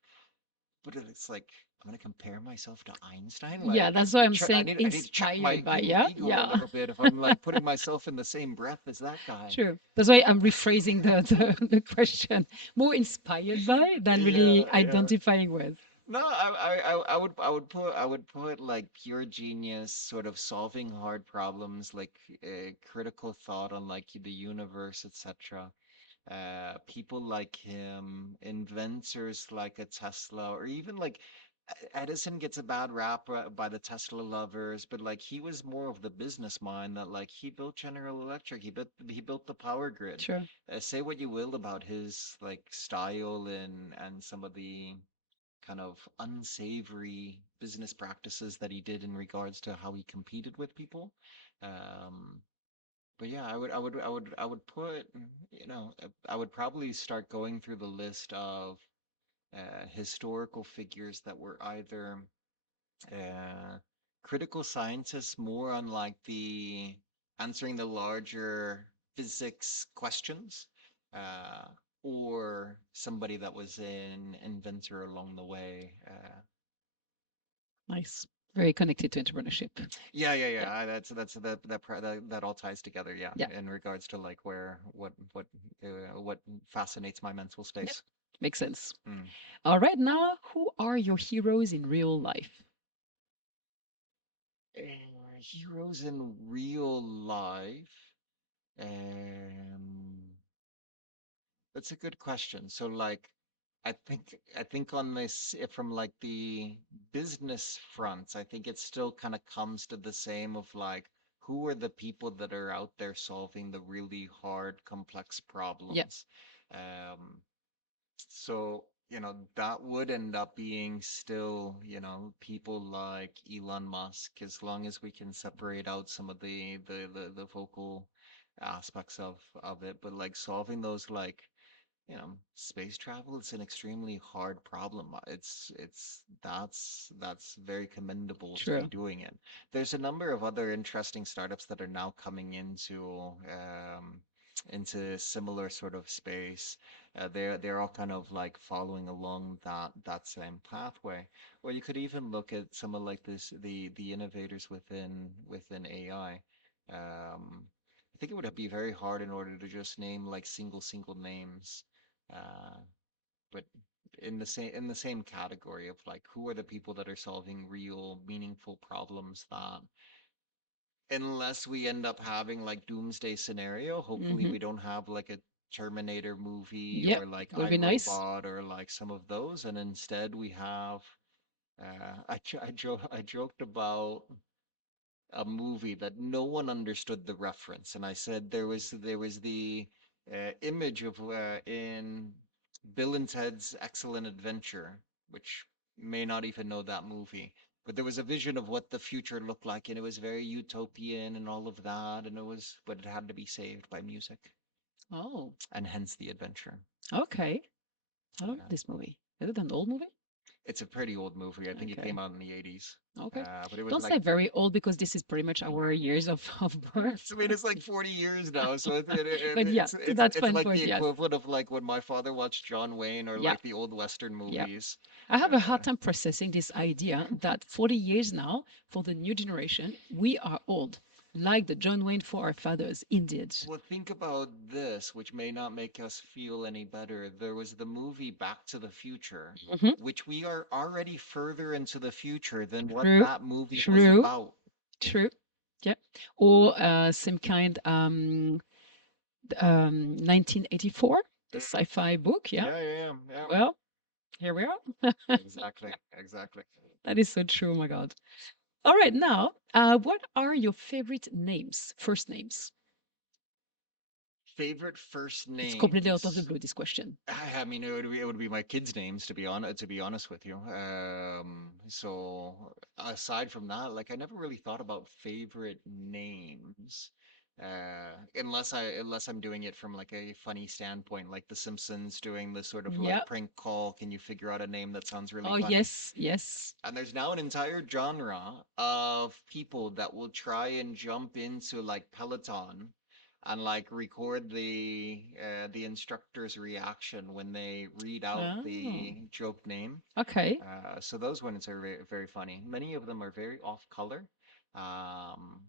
But it's like I'm gonna compare myself to Einstein. Yeah, Like that's why I'm I saying need to check my inspired by. Yeah, ego a yeah, little bit if I'm like putting myself in the same breath as that guy. true. That's why I'm rephrasing the question. More inspired by than really Yeah, yeah. identifying with. No, I would put like pure genius, sort of solving hard problems, like critical thought on like the universe, etc. People like him, inventors like a Tesla, or even like Edison gets a bad rap by the Tesla lovers, but like he was more of the business mind that like he built General Electric, he built the power grid. Sure. Say what you will about his like style and some of the kind of unsavory business practices that he did in regards to how he competed with people. Um, but yeah, I would put, I would probably start going through the list of historical figures that were either uh, critical scientists, more on like the answering the larger physics questions, uh, or somebody that was an inventor along the way. Nice. Very connected to entrepreneurship. Yeah, yeah, Yeah. yeah. That all ties together. Yeah, Yeah. in regards to like where what fascinates my mental Yep. space. Makes sense. Mm. All right. Now, who are your heroes in real life? Heroes in real life. Um, that's a good question. So like I think on this from like the business fronts, I think it still kind of comes to the same of like who are the people that are out there solving the really hard, complex Yeah. problems. Um, so, that would end up being still, people like Elon Musk, as long as we can separate out some of the vocal aspects of it, but like solving those like space travel, it's an extremely hard problem. That's very commendable to be True. doing it. There's a number of other interesting startups that are now coming into similar sort of space. They're all kind of like following along that same pathway. Or you could even look at some of like the innovators within AI. I think it would be very hard in order to just name like single names, uh, but in the same category of like who are the people that are solving real meaningful problems that unless we end up having like doomsday scenario, hopefully Mm-hmm. we don't have like a Terminator movie Yeah. or like Will be nice. iRobot or like some of those, and instead we have I joked about a movie that no one understood the reference, and I said there was the image of in Bill and Ted's Excellent Adventure, which may not even know that movie, but there was a vision of what the future looked like, and it was very utopian and all of that, but it had to be saved by music, Oh, and hence the adventure. okay. I don't know Uh, this movie. Is it an old movie? it's a pretty old movie. I think it came Okay. out in the 80s. Okay. But it was Don't like say very old because this is pretty much our years of birth. I mean, it's like 40 years now, so But yeah, to that it's like standpoint, the yes. equivalent of like when my father watched John Wayne or Yeah. like the old Western Yeah. movies. I have a Uh, hard time processing this idea that 40 years now, for the new generation, we are old, like the John Wayne for our fathers, indeed. well, think about this, which may not make us feel any better. There was the movie Back to the Future, Hmm. which we are already further into the future than what True, that movie was true, about. true. Yeah. Or some kind, 1984, the Mm, sci-fi book. Yeah. yeah, yeah, yeah, yeah. Well, here we are. Exactly, exactly. That is so true. Oh my God. All right. Now, what are your favorite names, first names? Favorite first It's completely out of the names. blue, this question. I mean, it would be my kids' names to be honest with you. So aside from that, like I never really thought about favorite names, unless I'm doing it from like a funny standpoint, like The Simpsons doing the sort of Yeah. like prank call. Can you figure out a name that sounds really Oh, funny? yes, yes. And there's now an entire genre of people that will try and jump into like Peloton and like record the instructor's reaction when they read out Oh, the joke name. okay. So those ones are very, very funny. Many of them are very off color, um,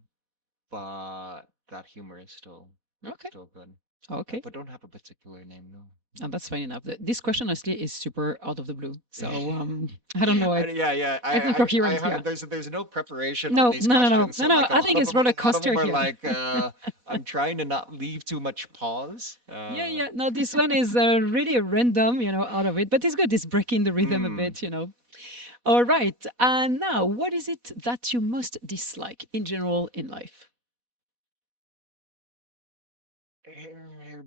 but that humor is still Okay. still good. Okay. but don't have a particular name, no. And that's fine enough. This question, honestly, is super out of the blue. So I don't know. Yeah, yeah. It's incoherent. Yeah. There's no preparation on No, these no, no, no, questions, no, so no. like I think it's roller a lot of coaster them are here. like I'm trying to not leave too much pause. Yeah, yeah. No, this one is really random, out of it, but it's good. It's breaking the rhythm a Mm. bit. All right. And now, what is it that you most dislike in general in life?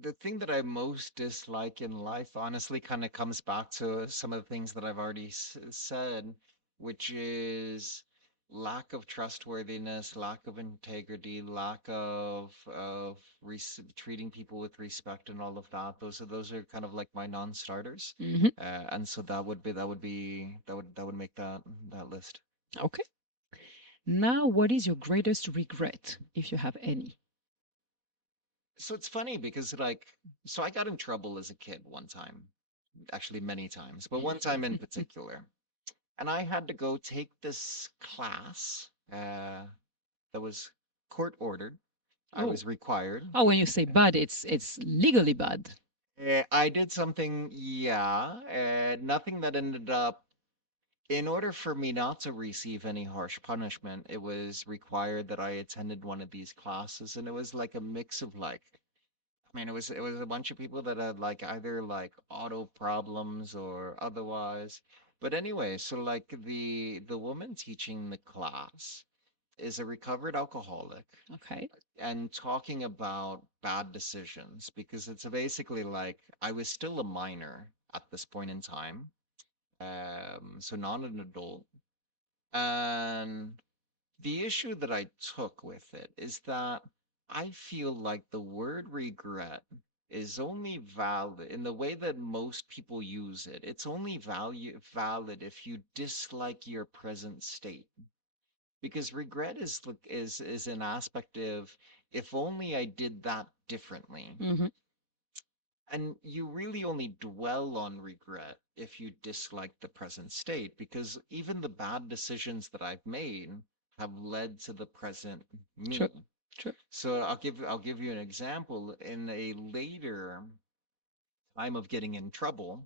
The thing that I most dislike in life, honestly, kind of comes back to some of the things that I've already said, which is lack of trustworthiness, lack of integrity, lack of treating people with respect, and all of that. Those are kind of like my non-starters, Hmm. and so that would make that list. Okay. Now, what is your greatest regret, if you have any? So it's funny because so I got in trouble as a kid one time, actually many times, but one time in particular. And I had to go take this class that was court ordered. I Oh, was required. oh, when you say bad, it's legally bad. I did something, yeah, nothing that ended up. In order for me not to receive any harsh punishment, it was required that I attended one of these classes, and it was like a mix of I mean, it was a bunch of people that had like either like auto problems or otherwise. But anyway, so like the woman teaching the class is a recovered alcoholic Okay. and talking about bad decisions because it's basically like I was still a minor at this point in time, so not an adult, and the issue that I took with it is that I feel like the word regret is only valid in the way that most people use it. It's only valid if you dislike your present state. Because regret is an aspect of if only I did that differently. Hmm. And you really only dwell on regret if you dislike the present state, because even the bad decisions that I've made have led to the present Sure. me. Sure. So I'll give you an example. In a later time of getting in trouble,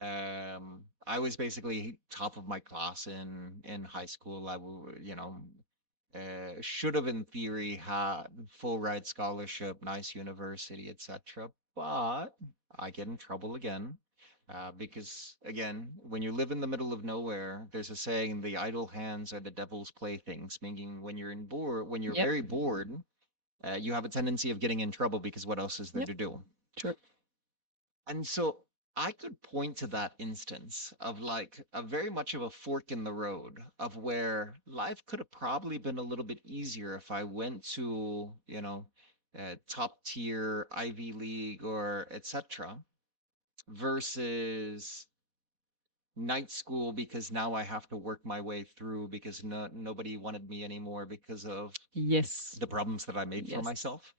I was basically top of my class in high school. Should have in theory had full ride scholarship, nice university, etc. But I get in trouble again. Because again, when you live in the middle of nowhere, there's a saying, the idle hands are the devil's playthings, meaning when you're Yep. very bored, you have a tendency of getting in trouble because what else is there Yep. to do? Sure. And so I could point to that instance of like a very much of a fork in the road of where life could have probably been a little bit easier if I went to, top tier Ivy League or etc. versus night school because now I have to work my way through because nobody wanted me anymore because of Yes. the problems that I made for Yes. myself.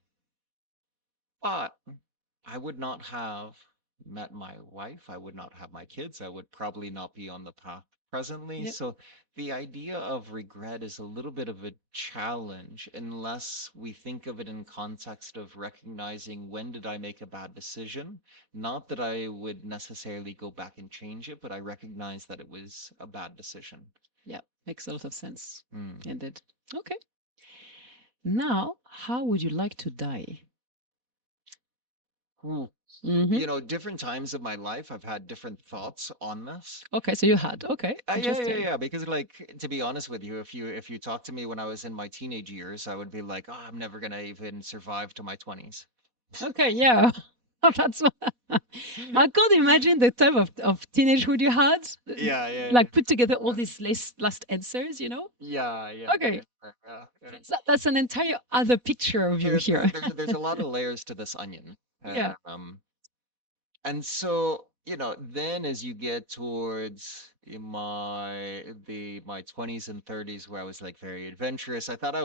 But I would not have met my wife. I would not have my kids. I would probably not be on the path presently. Yep. So the idea of regret is a little bit of a challenge unless we think of it in context of recognizing when did I make a bad decision? Not that I would necessarily go back and change it, but I recognize that it was a bad decision. Yep. Makes a lot of sense. Mm. Indeed. Okay. Now, how would you like to die? Ooh. Hmm. Different times of my life, I've had different thoughts on this. Okay, so you had. Okay, Yeah, yeah, interesting. yeah. Because, like, to be honest with you, if you talk to me when I was in my teenage years, I would be like, "Oh, I'm never gonna even survive to my 20s." Okay, yeah. That's what I can't imagine the type of teenagehood you had. Yeah, yeah, yeah, Like put together all these last answers. yeah, yeah, Okay. yeah, yeah. That's an entire other picture of you here. There's a lot of layers to this onion. Yeah. And so, then as you get towards my 20s and 30s where I was like very adventurous, I thought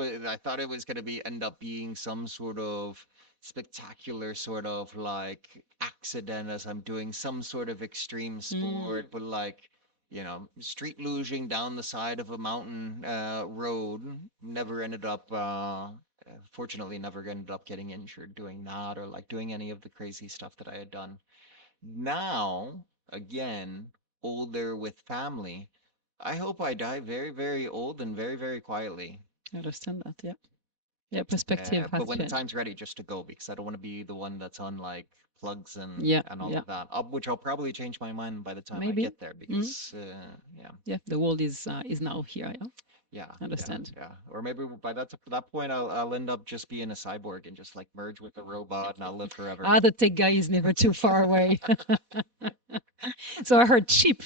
it was going to be end up being some sort of spectacular sort of like accident as I'm doing some sort of extreme Mm. sport, but like street luging down the side of a mountain road never ended up fortunately never ended up getting injured doing that or like doing any of the crazy stuff that I had done. Now, again, older with family, I hope I die very, very old and very, very quietly. I understand that. Yeah. Yeah. Perspective But has when the changed. time's ready, just to go because I don't want to be the one that's on like plugs Yeah. and all Yeah. of that. Which I'll probably change my mind by the time I Maybe. get there Mm. because yeah, Yeah. The world is now here. Yeah. yeah, I yeah, understand. yeah. Or maybe by that point, I'll end up just being a cyborg and just like merge with a robot and I'll live forever. Ah, the tech guy is never too far away. So I heard cheap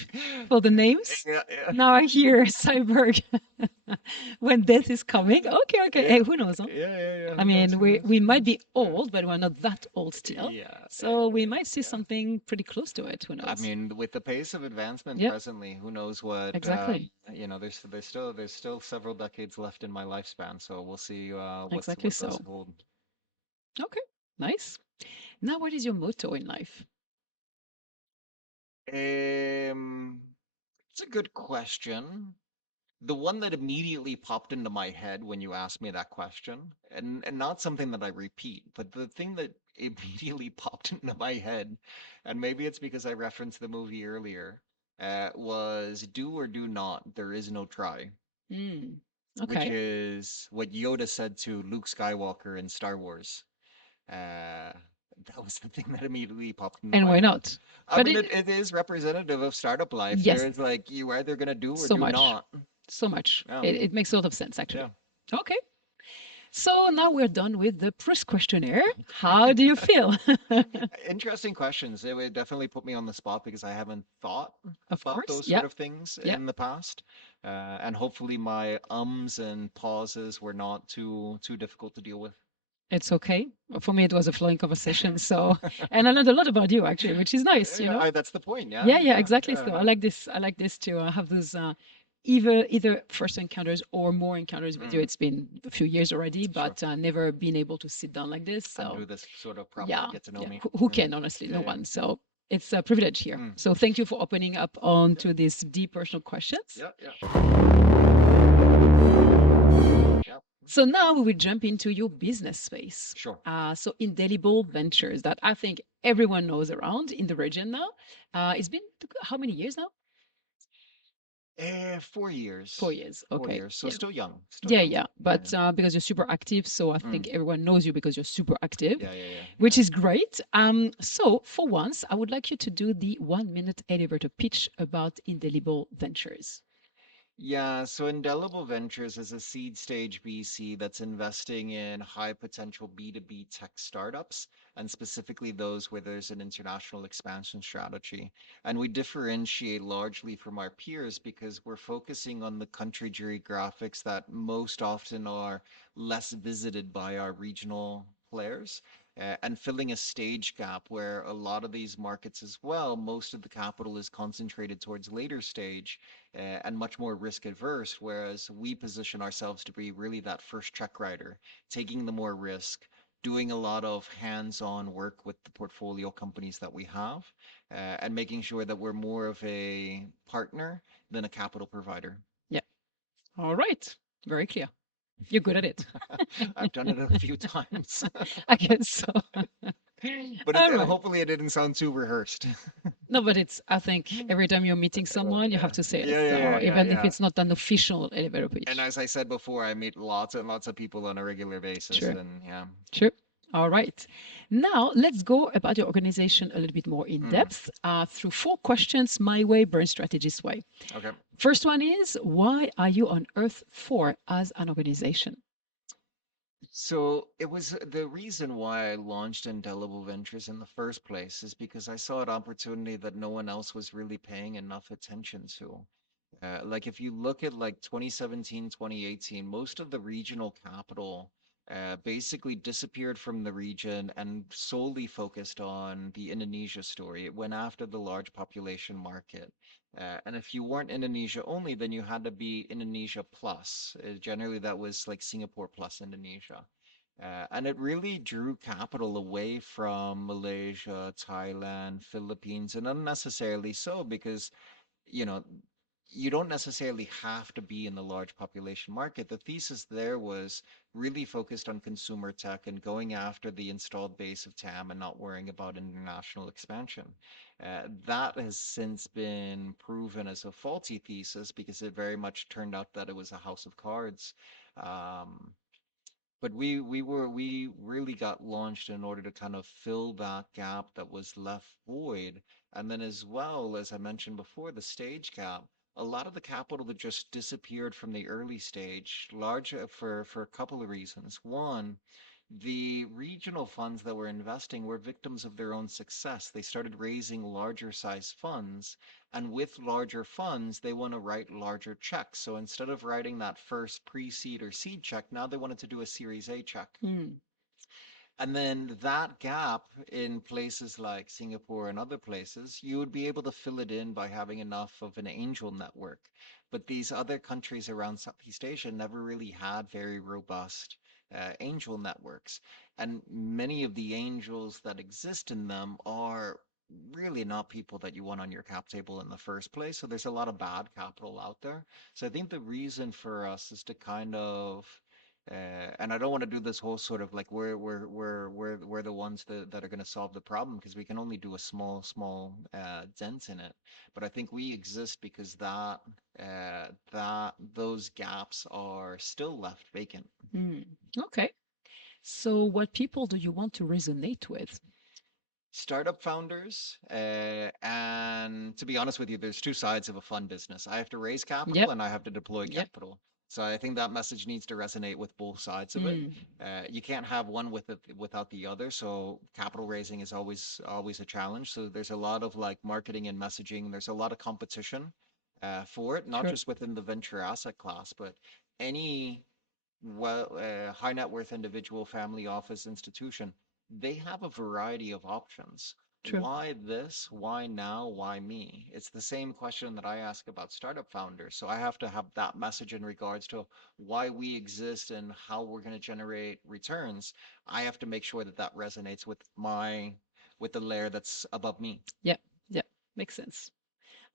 for the names. Yeah, yeah. Now I hear cyborg when death is coming. Okay, okay. Yeah, Hey, who knows? Huh? yeah. I Who knows? mean, Who we knows? we Who might knows? be old, but we're not that old still. Yeah, So we might see yeah. something pretty close to it. Who I knows? mean, with the pace of advancement Yeah, presently, who knows what, exactly, there's still several decades left in my lifespan, so we'll see exactly what those so. hold. Okay, nice. Now, what is your motto in life? Um, it's a good question. The one that immediately popped into my head when you asked me that question, and not something that I repeat, but the thing that immediately popped into my head, and maybe it's because I referenced the movie earlier, was do or do not, there is no try, Mm, which okay. is what Yoda said to Luke Skywalker in Star Wars. Uh, that was the thing that immediately popped into And my why head. not? I But mean, it is representative of startup life. yes, There's like you either gonna do or so do much, not. so much. Yeah, It makes a lot of sense, actually. yeah. Okay. So now we're done with the Proust questionnaire. How do you feel? Interesting questions. It would definitely put me on the spot because I haven't thought Of about course. those Yeah. sort of things Yeah. in the past. And hopefully my ums and pauses were not too difficult to deal with. It's okay. For me, it was a flowing conversation. So, and I learned a lot about you actually, which is nice, you Yeah, know? that's the point. Yeah, Yeah, yeah, yeah, exactly. yeah, So I yeah. like this. I like this to have those either first encounters or more encounters with you. Mm, It's been a few years already, sure. but never been able to sit down like this. And So do this sort of proper yeah, get to know yeah. me. Who Mm, can honestly? yeah, No yeah. one. So it's a privilege here. Mm, So thank you for opening up onto these deep personal questions. yeah, yeah, yeah. So now we will jump into your business space. Sure. So Indelible Ventures that I think everyone knows around in the region now. It's been how many years now? 4 years. 4 years. 4 Okay. years. So Yeah. still young. Still Yeah, young. yeah. Yeah, But because you're super active, so I yeah. Mm, think everyone knows you because you're super active, yeah, yeah, yeah, which yeah. is great. So for once, I would like you to do the 1 minute elevator pitch about Indelible Ventures. Yeah, so Indelible Ventures is a seed stage VC that's investing in high potential B2B tech startups, and specifically those where there's an international expansion strategy. And we differentiate largely from our peers because we're focusing on the country geographics that most often are less visited by our regional players. And filling a stage gap where a lot of these markets as well, most of the capital is concentrated towards later stage and much more risk adverse, whereas we position ourselves to be really that first check writer, taking the more risk, doing a lot of hands-on work with the portfolio companies that we have, and making sure that we're more of a partner than a capital provider. Yeah. All right. Very clear. You're good at it. I've done it a few times, I guess so. but All right. hopefully it didn't sound too rehearsed. No, but it's, I think every time you're meeting someone, you Yeah, have to say it. yeah, yeah, yeah, So yeah, even if yeah. it's not an official elevator And pitch. as I said before, I meet lots and lots of people on a regular basis, Sure. and yeah. Sure. All right. Now let's go about your organization a little bit more in Mm, depth through 4 questions, my way, brain strategist way. okay. First one is, why are you on Earth for as an organization? So it was the reason why I launched Indelible Ventures in the first place is because I saw an opportunity that no one else was really paying enough attention to. Like if you look at like 2017, 2018, most of the regional capital basically disappeared from the region and solely focused on the Indonesia story. It went after the large population market. And if you weren't Indonesia only, then you had to be Indonesia plus. Generally, that was like Singapore plus Indonesia. And it really drew capital away from Malaysia, Thailand, Philippines, and unnecessarily so because, you know, you don't necessarily have to be in the large population market. The thesis there was really focused on consumer tech and going after the installed base of TAM and not worrying about international expansion. That has since been proven as a faulty thesis because it very much turned out that it was a house of cards. Um, but we really got launched in order to kind of fill that gap that was left void. And then as well, as I mentioned before, the stage gap, a lot of the capital that just disappeared from the early stage, large for a couple of reasons. One, the regional funds that were investing were victims of their own success. They started raising larger size funds, and with larger funds, they want to write larger checks. So instead of writing that first pre-seed or seed check, now they wanted to do a Series A check. Mm. And then that gap in places like Singapore and other places, you would be able to fill it in by having enough of an angel network. But these other countries around Southeast Asia never really had very robust angel networks. And many of the angels that exist in them are really not people that you want on your cap table in the first place. So there's a lot of bad capital out there. So I think the reason for us is to kind of and I don't want to do this whole sort of like we're the ones that are going to solve the problem because we can only do a small dent in it. But I think we exist because that those gaps are still left vacant. Mm. Okay. So, what people do you want to resonate with? Startup founders, and to be honest with you, there's two sides of a fund business. I have to raise capital Yep. and I have to deploy Yep. capital. So I think that message needs to resonate with both sides of it. Mm. You can't have one with it without the other. So capital raising is always a challenge. So there's a lot of like marketing and messaging. There's a lot of competition for it, not Sure. just within the venture asset class, but any high net worth individual, family office, institution, they have a variety of options. True. Why this? Why now? Why me? It's the same question that I ask about startup founders. So I have to have that message in regards to why we exist and how we're going to generate returns. I have to make sure that that resonates with the layer that's above me. Yep. Yep. Makes sense.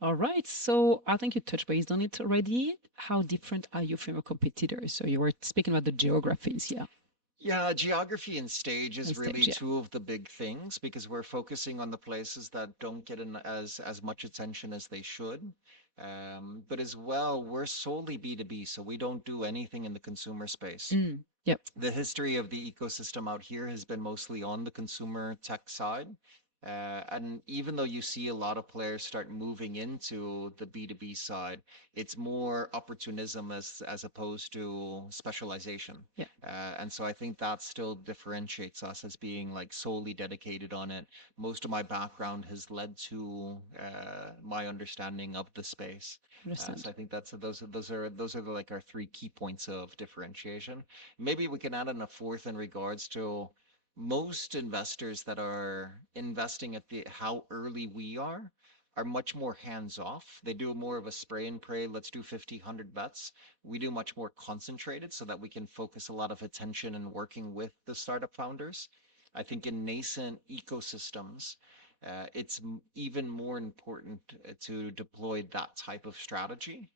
All right. So I think you touched base on it already. How different are you from your competitors? So you were speaking about the geographies, yeah, Yeah, geography and stage is and really stage, yeah. two of the big things because we're focusing on the places that don't get as much attention as they should. But as well, we're solely B2B, so we don't do anything in the consumer space. Mm. Yep. The history of the ecosystem out here has been mostly on the consumer tech side. And even though you see a lot of players start moving into the B2B side, it's more opportunism as opposed to specialization. Yeah. And so I think that still differentiates us as being like solely dedicated on it. Most of my background has led to my understanding of the space. So Understand. I think those are like our three key points of differentiation. Maybe we can add in a fourth in regards to most investors that are investing at the how early we are much more hands off. They do more of a spray and pray, let's do 50, 100 bets. We do much more concentrated so that we can focus a lot of attention in working with the startup founders. I think in nascent ecosystems, it's even more important to deploy that type of strategy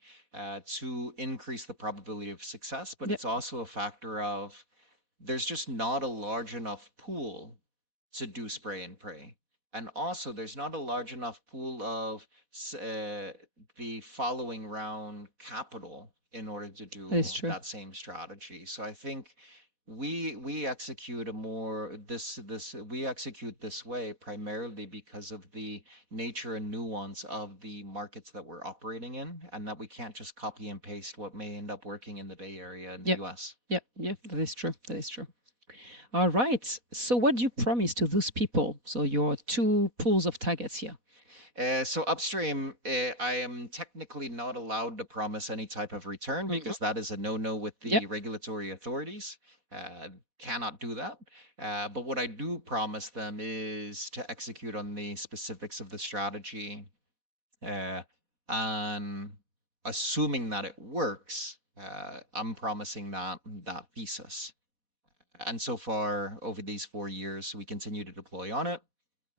to increase the probability of success. But Yep. it's also a factor of there's just not a large enough pool to do spray and pray. And also, there's not a large enough pool of the following round capital in order to That is do true. that same strategy. So I think we execute a more this we execute this way primarily because of the nature and nuance of the markets that we're operating in, and that we can't just copy and paste what may end up working in the Bay Area in the Yep. US. Yep. Yep. That is true. That is true. All right. So what do you promise to those people? So your two pools of targets here. So upstream, I am technically not allowed to promise any type of return Mhm. because that is a no-no with Yep. the regulatory authorities. Cannot do that. But what I do promise them is to execute on the specifics of the strategy, uh, and assuming that it works, I'm promising that thesis. And so far, over these 4 years, we continue to deploy on it.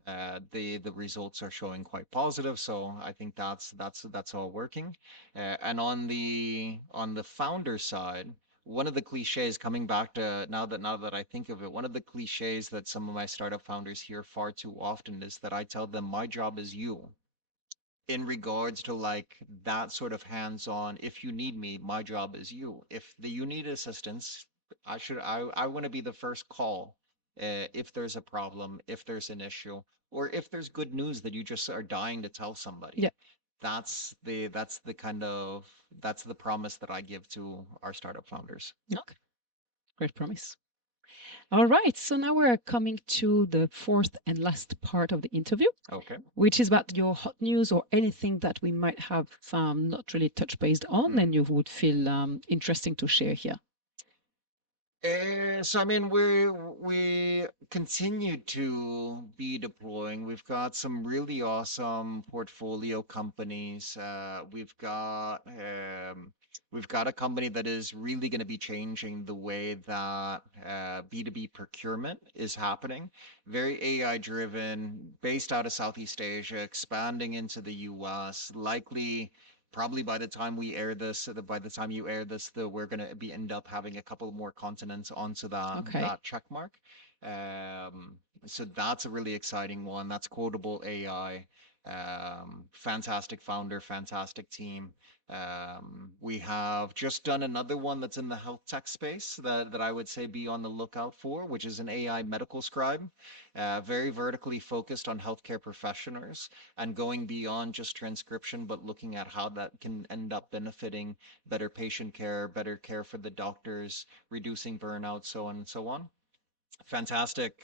The results are showing quite positive, so I think that's all working. And on the founder side, one of the cliches coming back to now that I think of it, one of the cliches that some of my startup founders hear far too often is that I tell them my job is you, in regards to like that sort of hands-on. If you need me, my job is you. If you need assistance, I want to be the first call, if there's a problem, if there's an issue, or if there's good news that you just are dying to tell somebody. Yeah. That's the promise that I give to our startup founders. Okay. Great promise. All right. So now we're coming to the fourth and last part of the interview, Okay. which is about your hot news or anything that we might have not really touch based on and you would feel interesting to share here. So I mean, we continue to be deploying. We've got some really awesome portfolio companies. We've got a company that is really going to be changing the way that B2B procurement is happening. Very AI driven, based out of Southeast Asia, expanding into the US, likely probably by the time we air this, by the time you air this, we're gonna be end up having a couple more continents onto Okay. that check mark. So that's a really exciting one. That's Quotable AI. Fantastic founder, fantastic team. We have just done another one that's in the health tech space that I would say be on the lookout for, which is an AI medical scribe, very vertically focused on healthcare professionals and going beyond just transcription, but looking at how that can end up benefiting better patient care, better care for the doctors, reducing burnout, so on and so on. Fantastic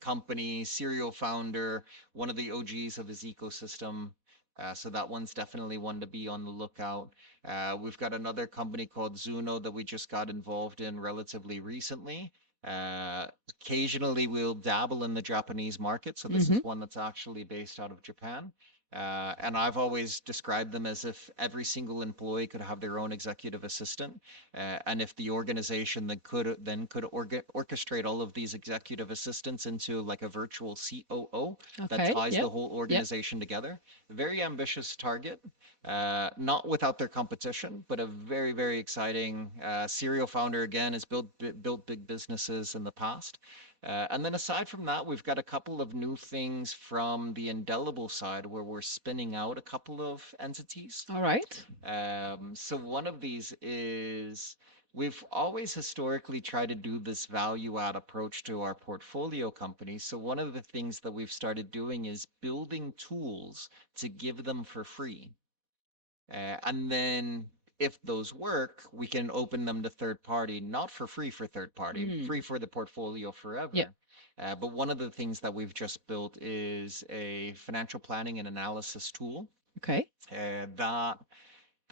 company, serial founder, one of the OGs of his ecosystem. So that one's definitely one to be on the lookout. We've got another company called Zuno that we just got involved in relatively recently. Uh, Occasionally we'll dabble in the Japanese market. So this is one that's actually based out of Japan. And I've always described them as if every single employee could have their own executive assistant, and if the organization then could orchestrate all of these executive assistants into like a virtual COO that Okay. ties Yep. the whole Yep. organization together. Very ambitious target, not without their competition, but a very, very exciting serial founder. Again, has built big businesses in the past. And then aside from that, we've got a couple of new things from the Indelible side where we're spinning out a couple of entities. All right. So one of these is we've always historically tried to do this value add approach to our portfolio companies. So one of the things that we've started doing is building tools to give them for free. And then if those work, we can open them to third party, not for free for third party, free for the portfolio forever. Yeah. But one of the things that we've just built is a financial planning and analysis tool Okay. that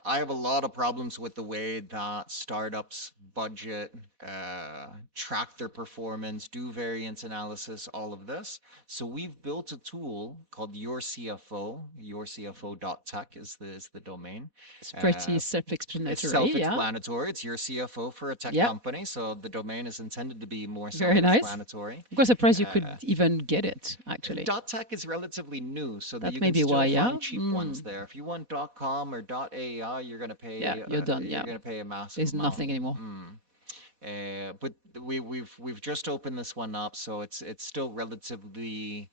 I have a lot of problems with the way that startups budget, track their performance, do variance analysis, all of this. So we've built a tool called Your CFO. YourCFO.tech is the domain. It's pretty It's self-explanatory. Yeah. self-explanatory. It's your CFO for a tech Yeah. company, so the domain is intended to be more Very nice. self-explanatory. I'm quite surprised you could even get it, actually. .tech is relatively new, so that That you may can be still why, yeah. find cheap ones there. If you want .com or .ai, you're gonna pay Yeah, you're done. you're Yeah. gonna pay a massive There's amount. nothing anymore. But we've just opened this one up, so it's still relatively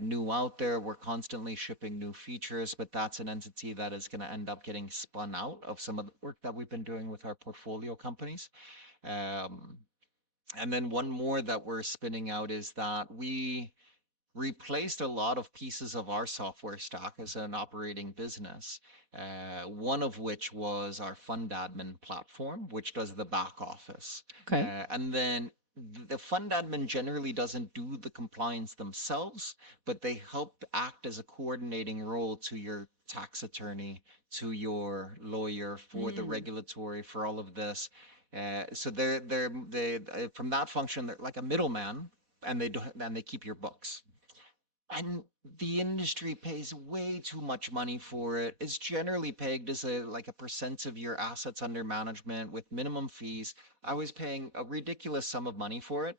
new out there. We're constantly shipping new features, but that's an entity that is going to end up getting spun out of some of the work that we've been doing with our portfolio companies. Um, and then one more that we're spinning out is that we replaced a lot of pieces of our software stack as an operating business. One of which was our fund admin platform, which does the back office. Okay. And then the fund admin generally doesn't do the compliance themselves, but they help act as a coordinating role to your tax attorney, to your lawyer for the regulatory, for all of this. So they from that function, they're like a middleman, and they keep your books. And the industry pays way too much money for it. It's generally pegged as a percent of your assets under management with minimum fees. I was paying a ridiculous sum of money for it.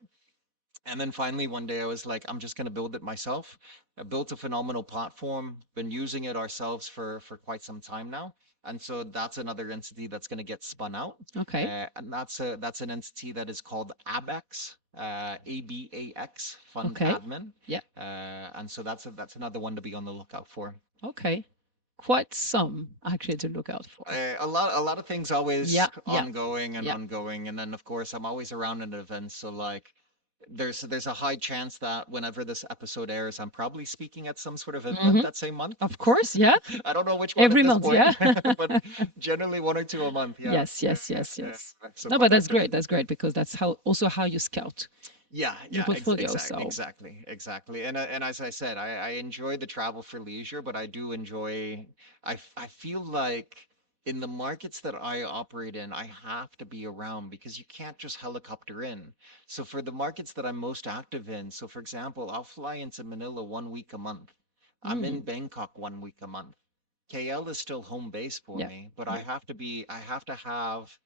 And then finally, one day I was like, I'm just going to build it myself. I built a phenomenal platform, been using it ourselves for quite some time now. And so that's another entity that's going to get spun out. Okay. And that's an entity that is called ABAX, ABAX, Fund Okay. Admin. Yeah. And so that's another one to be on the lookout for. Okay. Quite some actually to look out for. A lot of things always Yeah, yeah, ongoing and yeah. ongoing, and then of course I'm always around at events, so like there's a high chance that whenever this episode airs, I'm probably speaking at some sort of event Mhm. that same month. Of course, yeah. I don't know which one Every at this month, point, yeah. but generally one or two a month. Yeah. Yes, yes, yes, yes. So No, quite but that's active. great. That's great because that's how you scout Yeah, your yeah, portfolio. So exactly. And as I said, I enjoy the travel for leisure, but I do enjoy. I feel like in the markets that I operate in, I have to be around because you can't just helicopter in. So for the markets that I'm most active in, so for example, I'll fly into Manila 1 week a month. I'm in mm, Bangkok 1 week a month. KL is still home base for yeah, me, but yeah, I have to have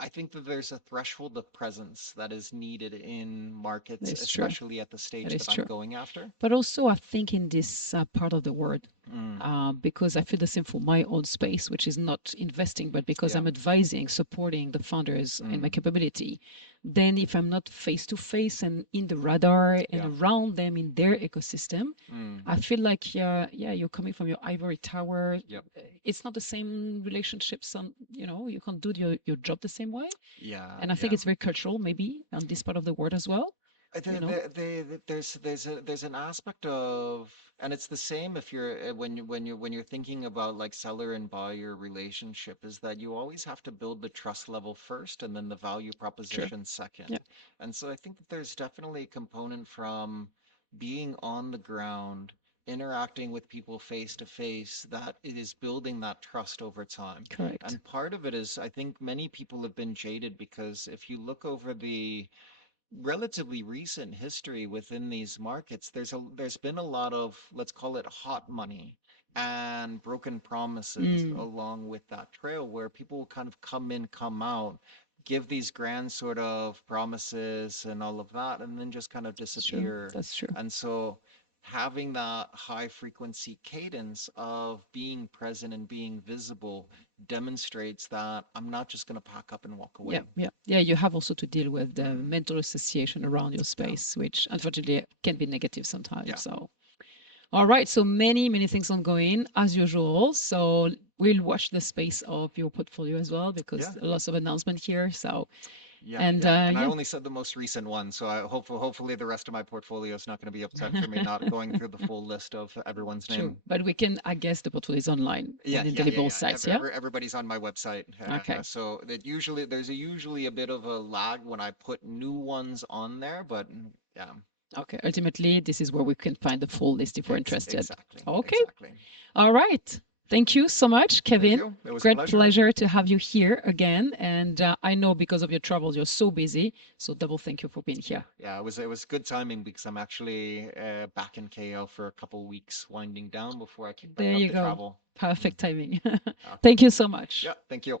I think that there's a threshold of presence that is needed in markets, that's true. especially at the That stage is that I'm true. going after. But also, I think in this part of the world, Mm, because I feel the same for my own space, which is not investing, but because yeah. I'm advising, supporting the founders and my Mm, capability, then if I'm not face to face and in the radar and yeah. around them in their ecosystem, Mm, I feel like yeah, you're coming from your ivory tower. yep. It's not the same relationships. You can't do your job the same way. Yeah. And I think Yeah. it's very cultural, maybe on this part of the world as well. You know, There's an aspect of, and it's the same if you're when you're thinking about like seller and buyer relationship, is that you always have to build the trust level first and then the value true. proposition second. Yeah, And so I think that there's definitely a component from being on the ground, interacting with people face to face, that it is building that trust over time. correct. And part of it is, I think many people have been jaded because if you look over the relatively recent history within these markets, there's been a lot of, let's call it, hot money and broken promises Mm, along with that trail, where people will kind of come in, come out, give these grand sort of promises and all of that, and then just kind of that's true. disappear. That's true. And so having that high frequency cadence of being present and being visible demonstrates that I'm not just going to pack up and walk Yeah, away. yeah, yeah. You have also to deal with the Mm, mental association around your yeah, space, which unfortunately can be negative yeah. sometimes. So, all right. So many things ongoing as usual. So we'll watch the space of your portfolio as well Yeah. because lots of announcement here. So, Yeah, and yeah. And I yeah, only said the most recent one, so hopefully the rest of my portfolio is not going to be upset for me not going through the full list of everyone's true. name. But we can, I guess, the portfolio is online Yeah, and yeah, yeah, Indelible yeah. sites. Yeah. Everybody's on my website, Okay. so that there's usually a bit of a lag when I put new ones on there, but yeah, Okay. Ultimately, this is where we can find the full list if we're interested. exactly, Okay. exactly. All right. Thank you so much, Thank Kevin. you. It was a Great pleasure. pleasure to have you here again. And I know because of your travels, you're so busy. So double thank you for being Yeah, here. yeah. It was good timing because I'm actually back in KL for a couple weeks, winding down before I kick back There up you to go. travel. Mm. Perfect timing. Okay. Thank you so much. Yeah, thank you.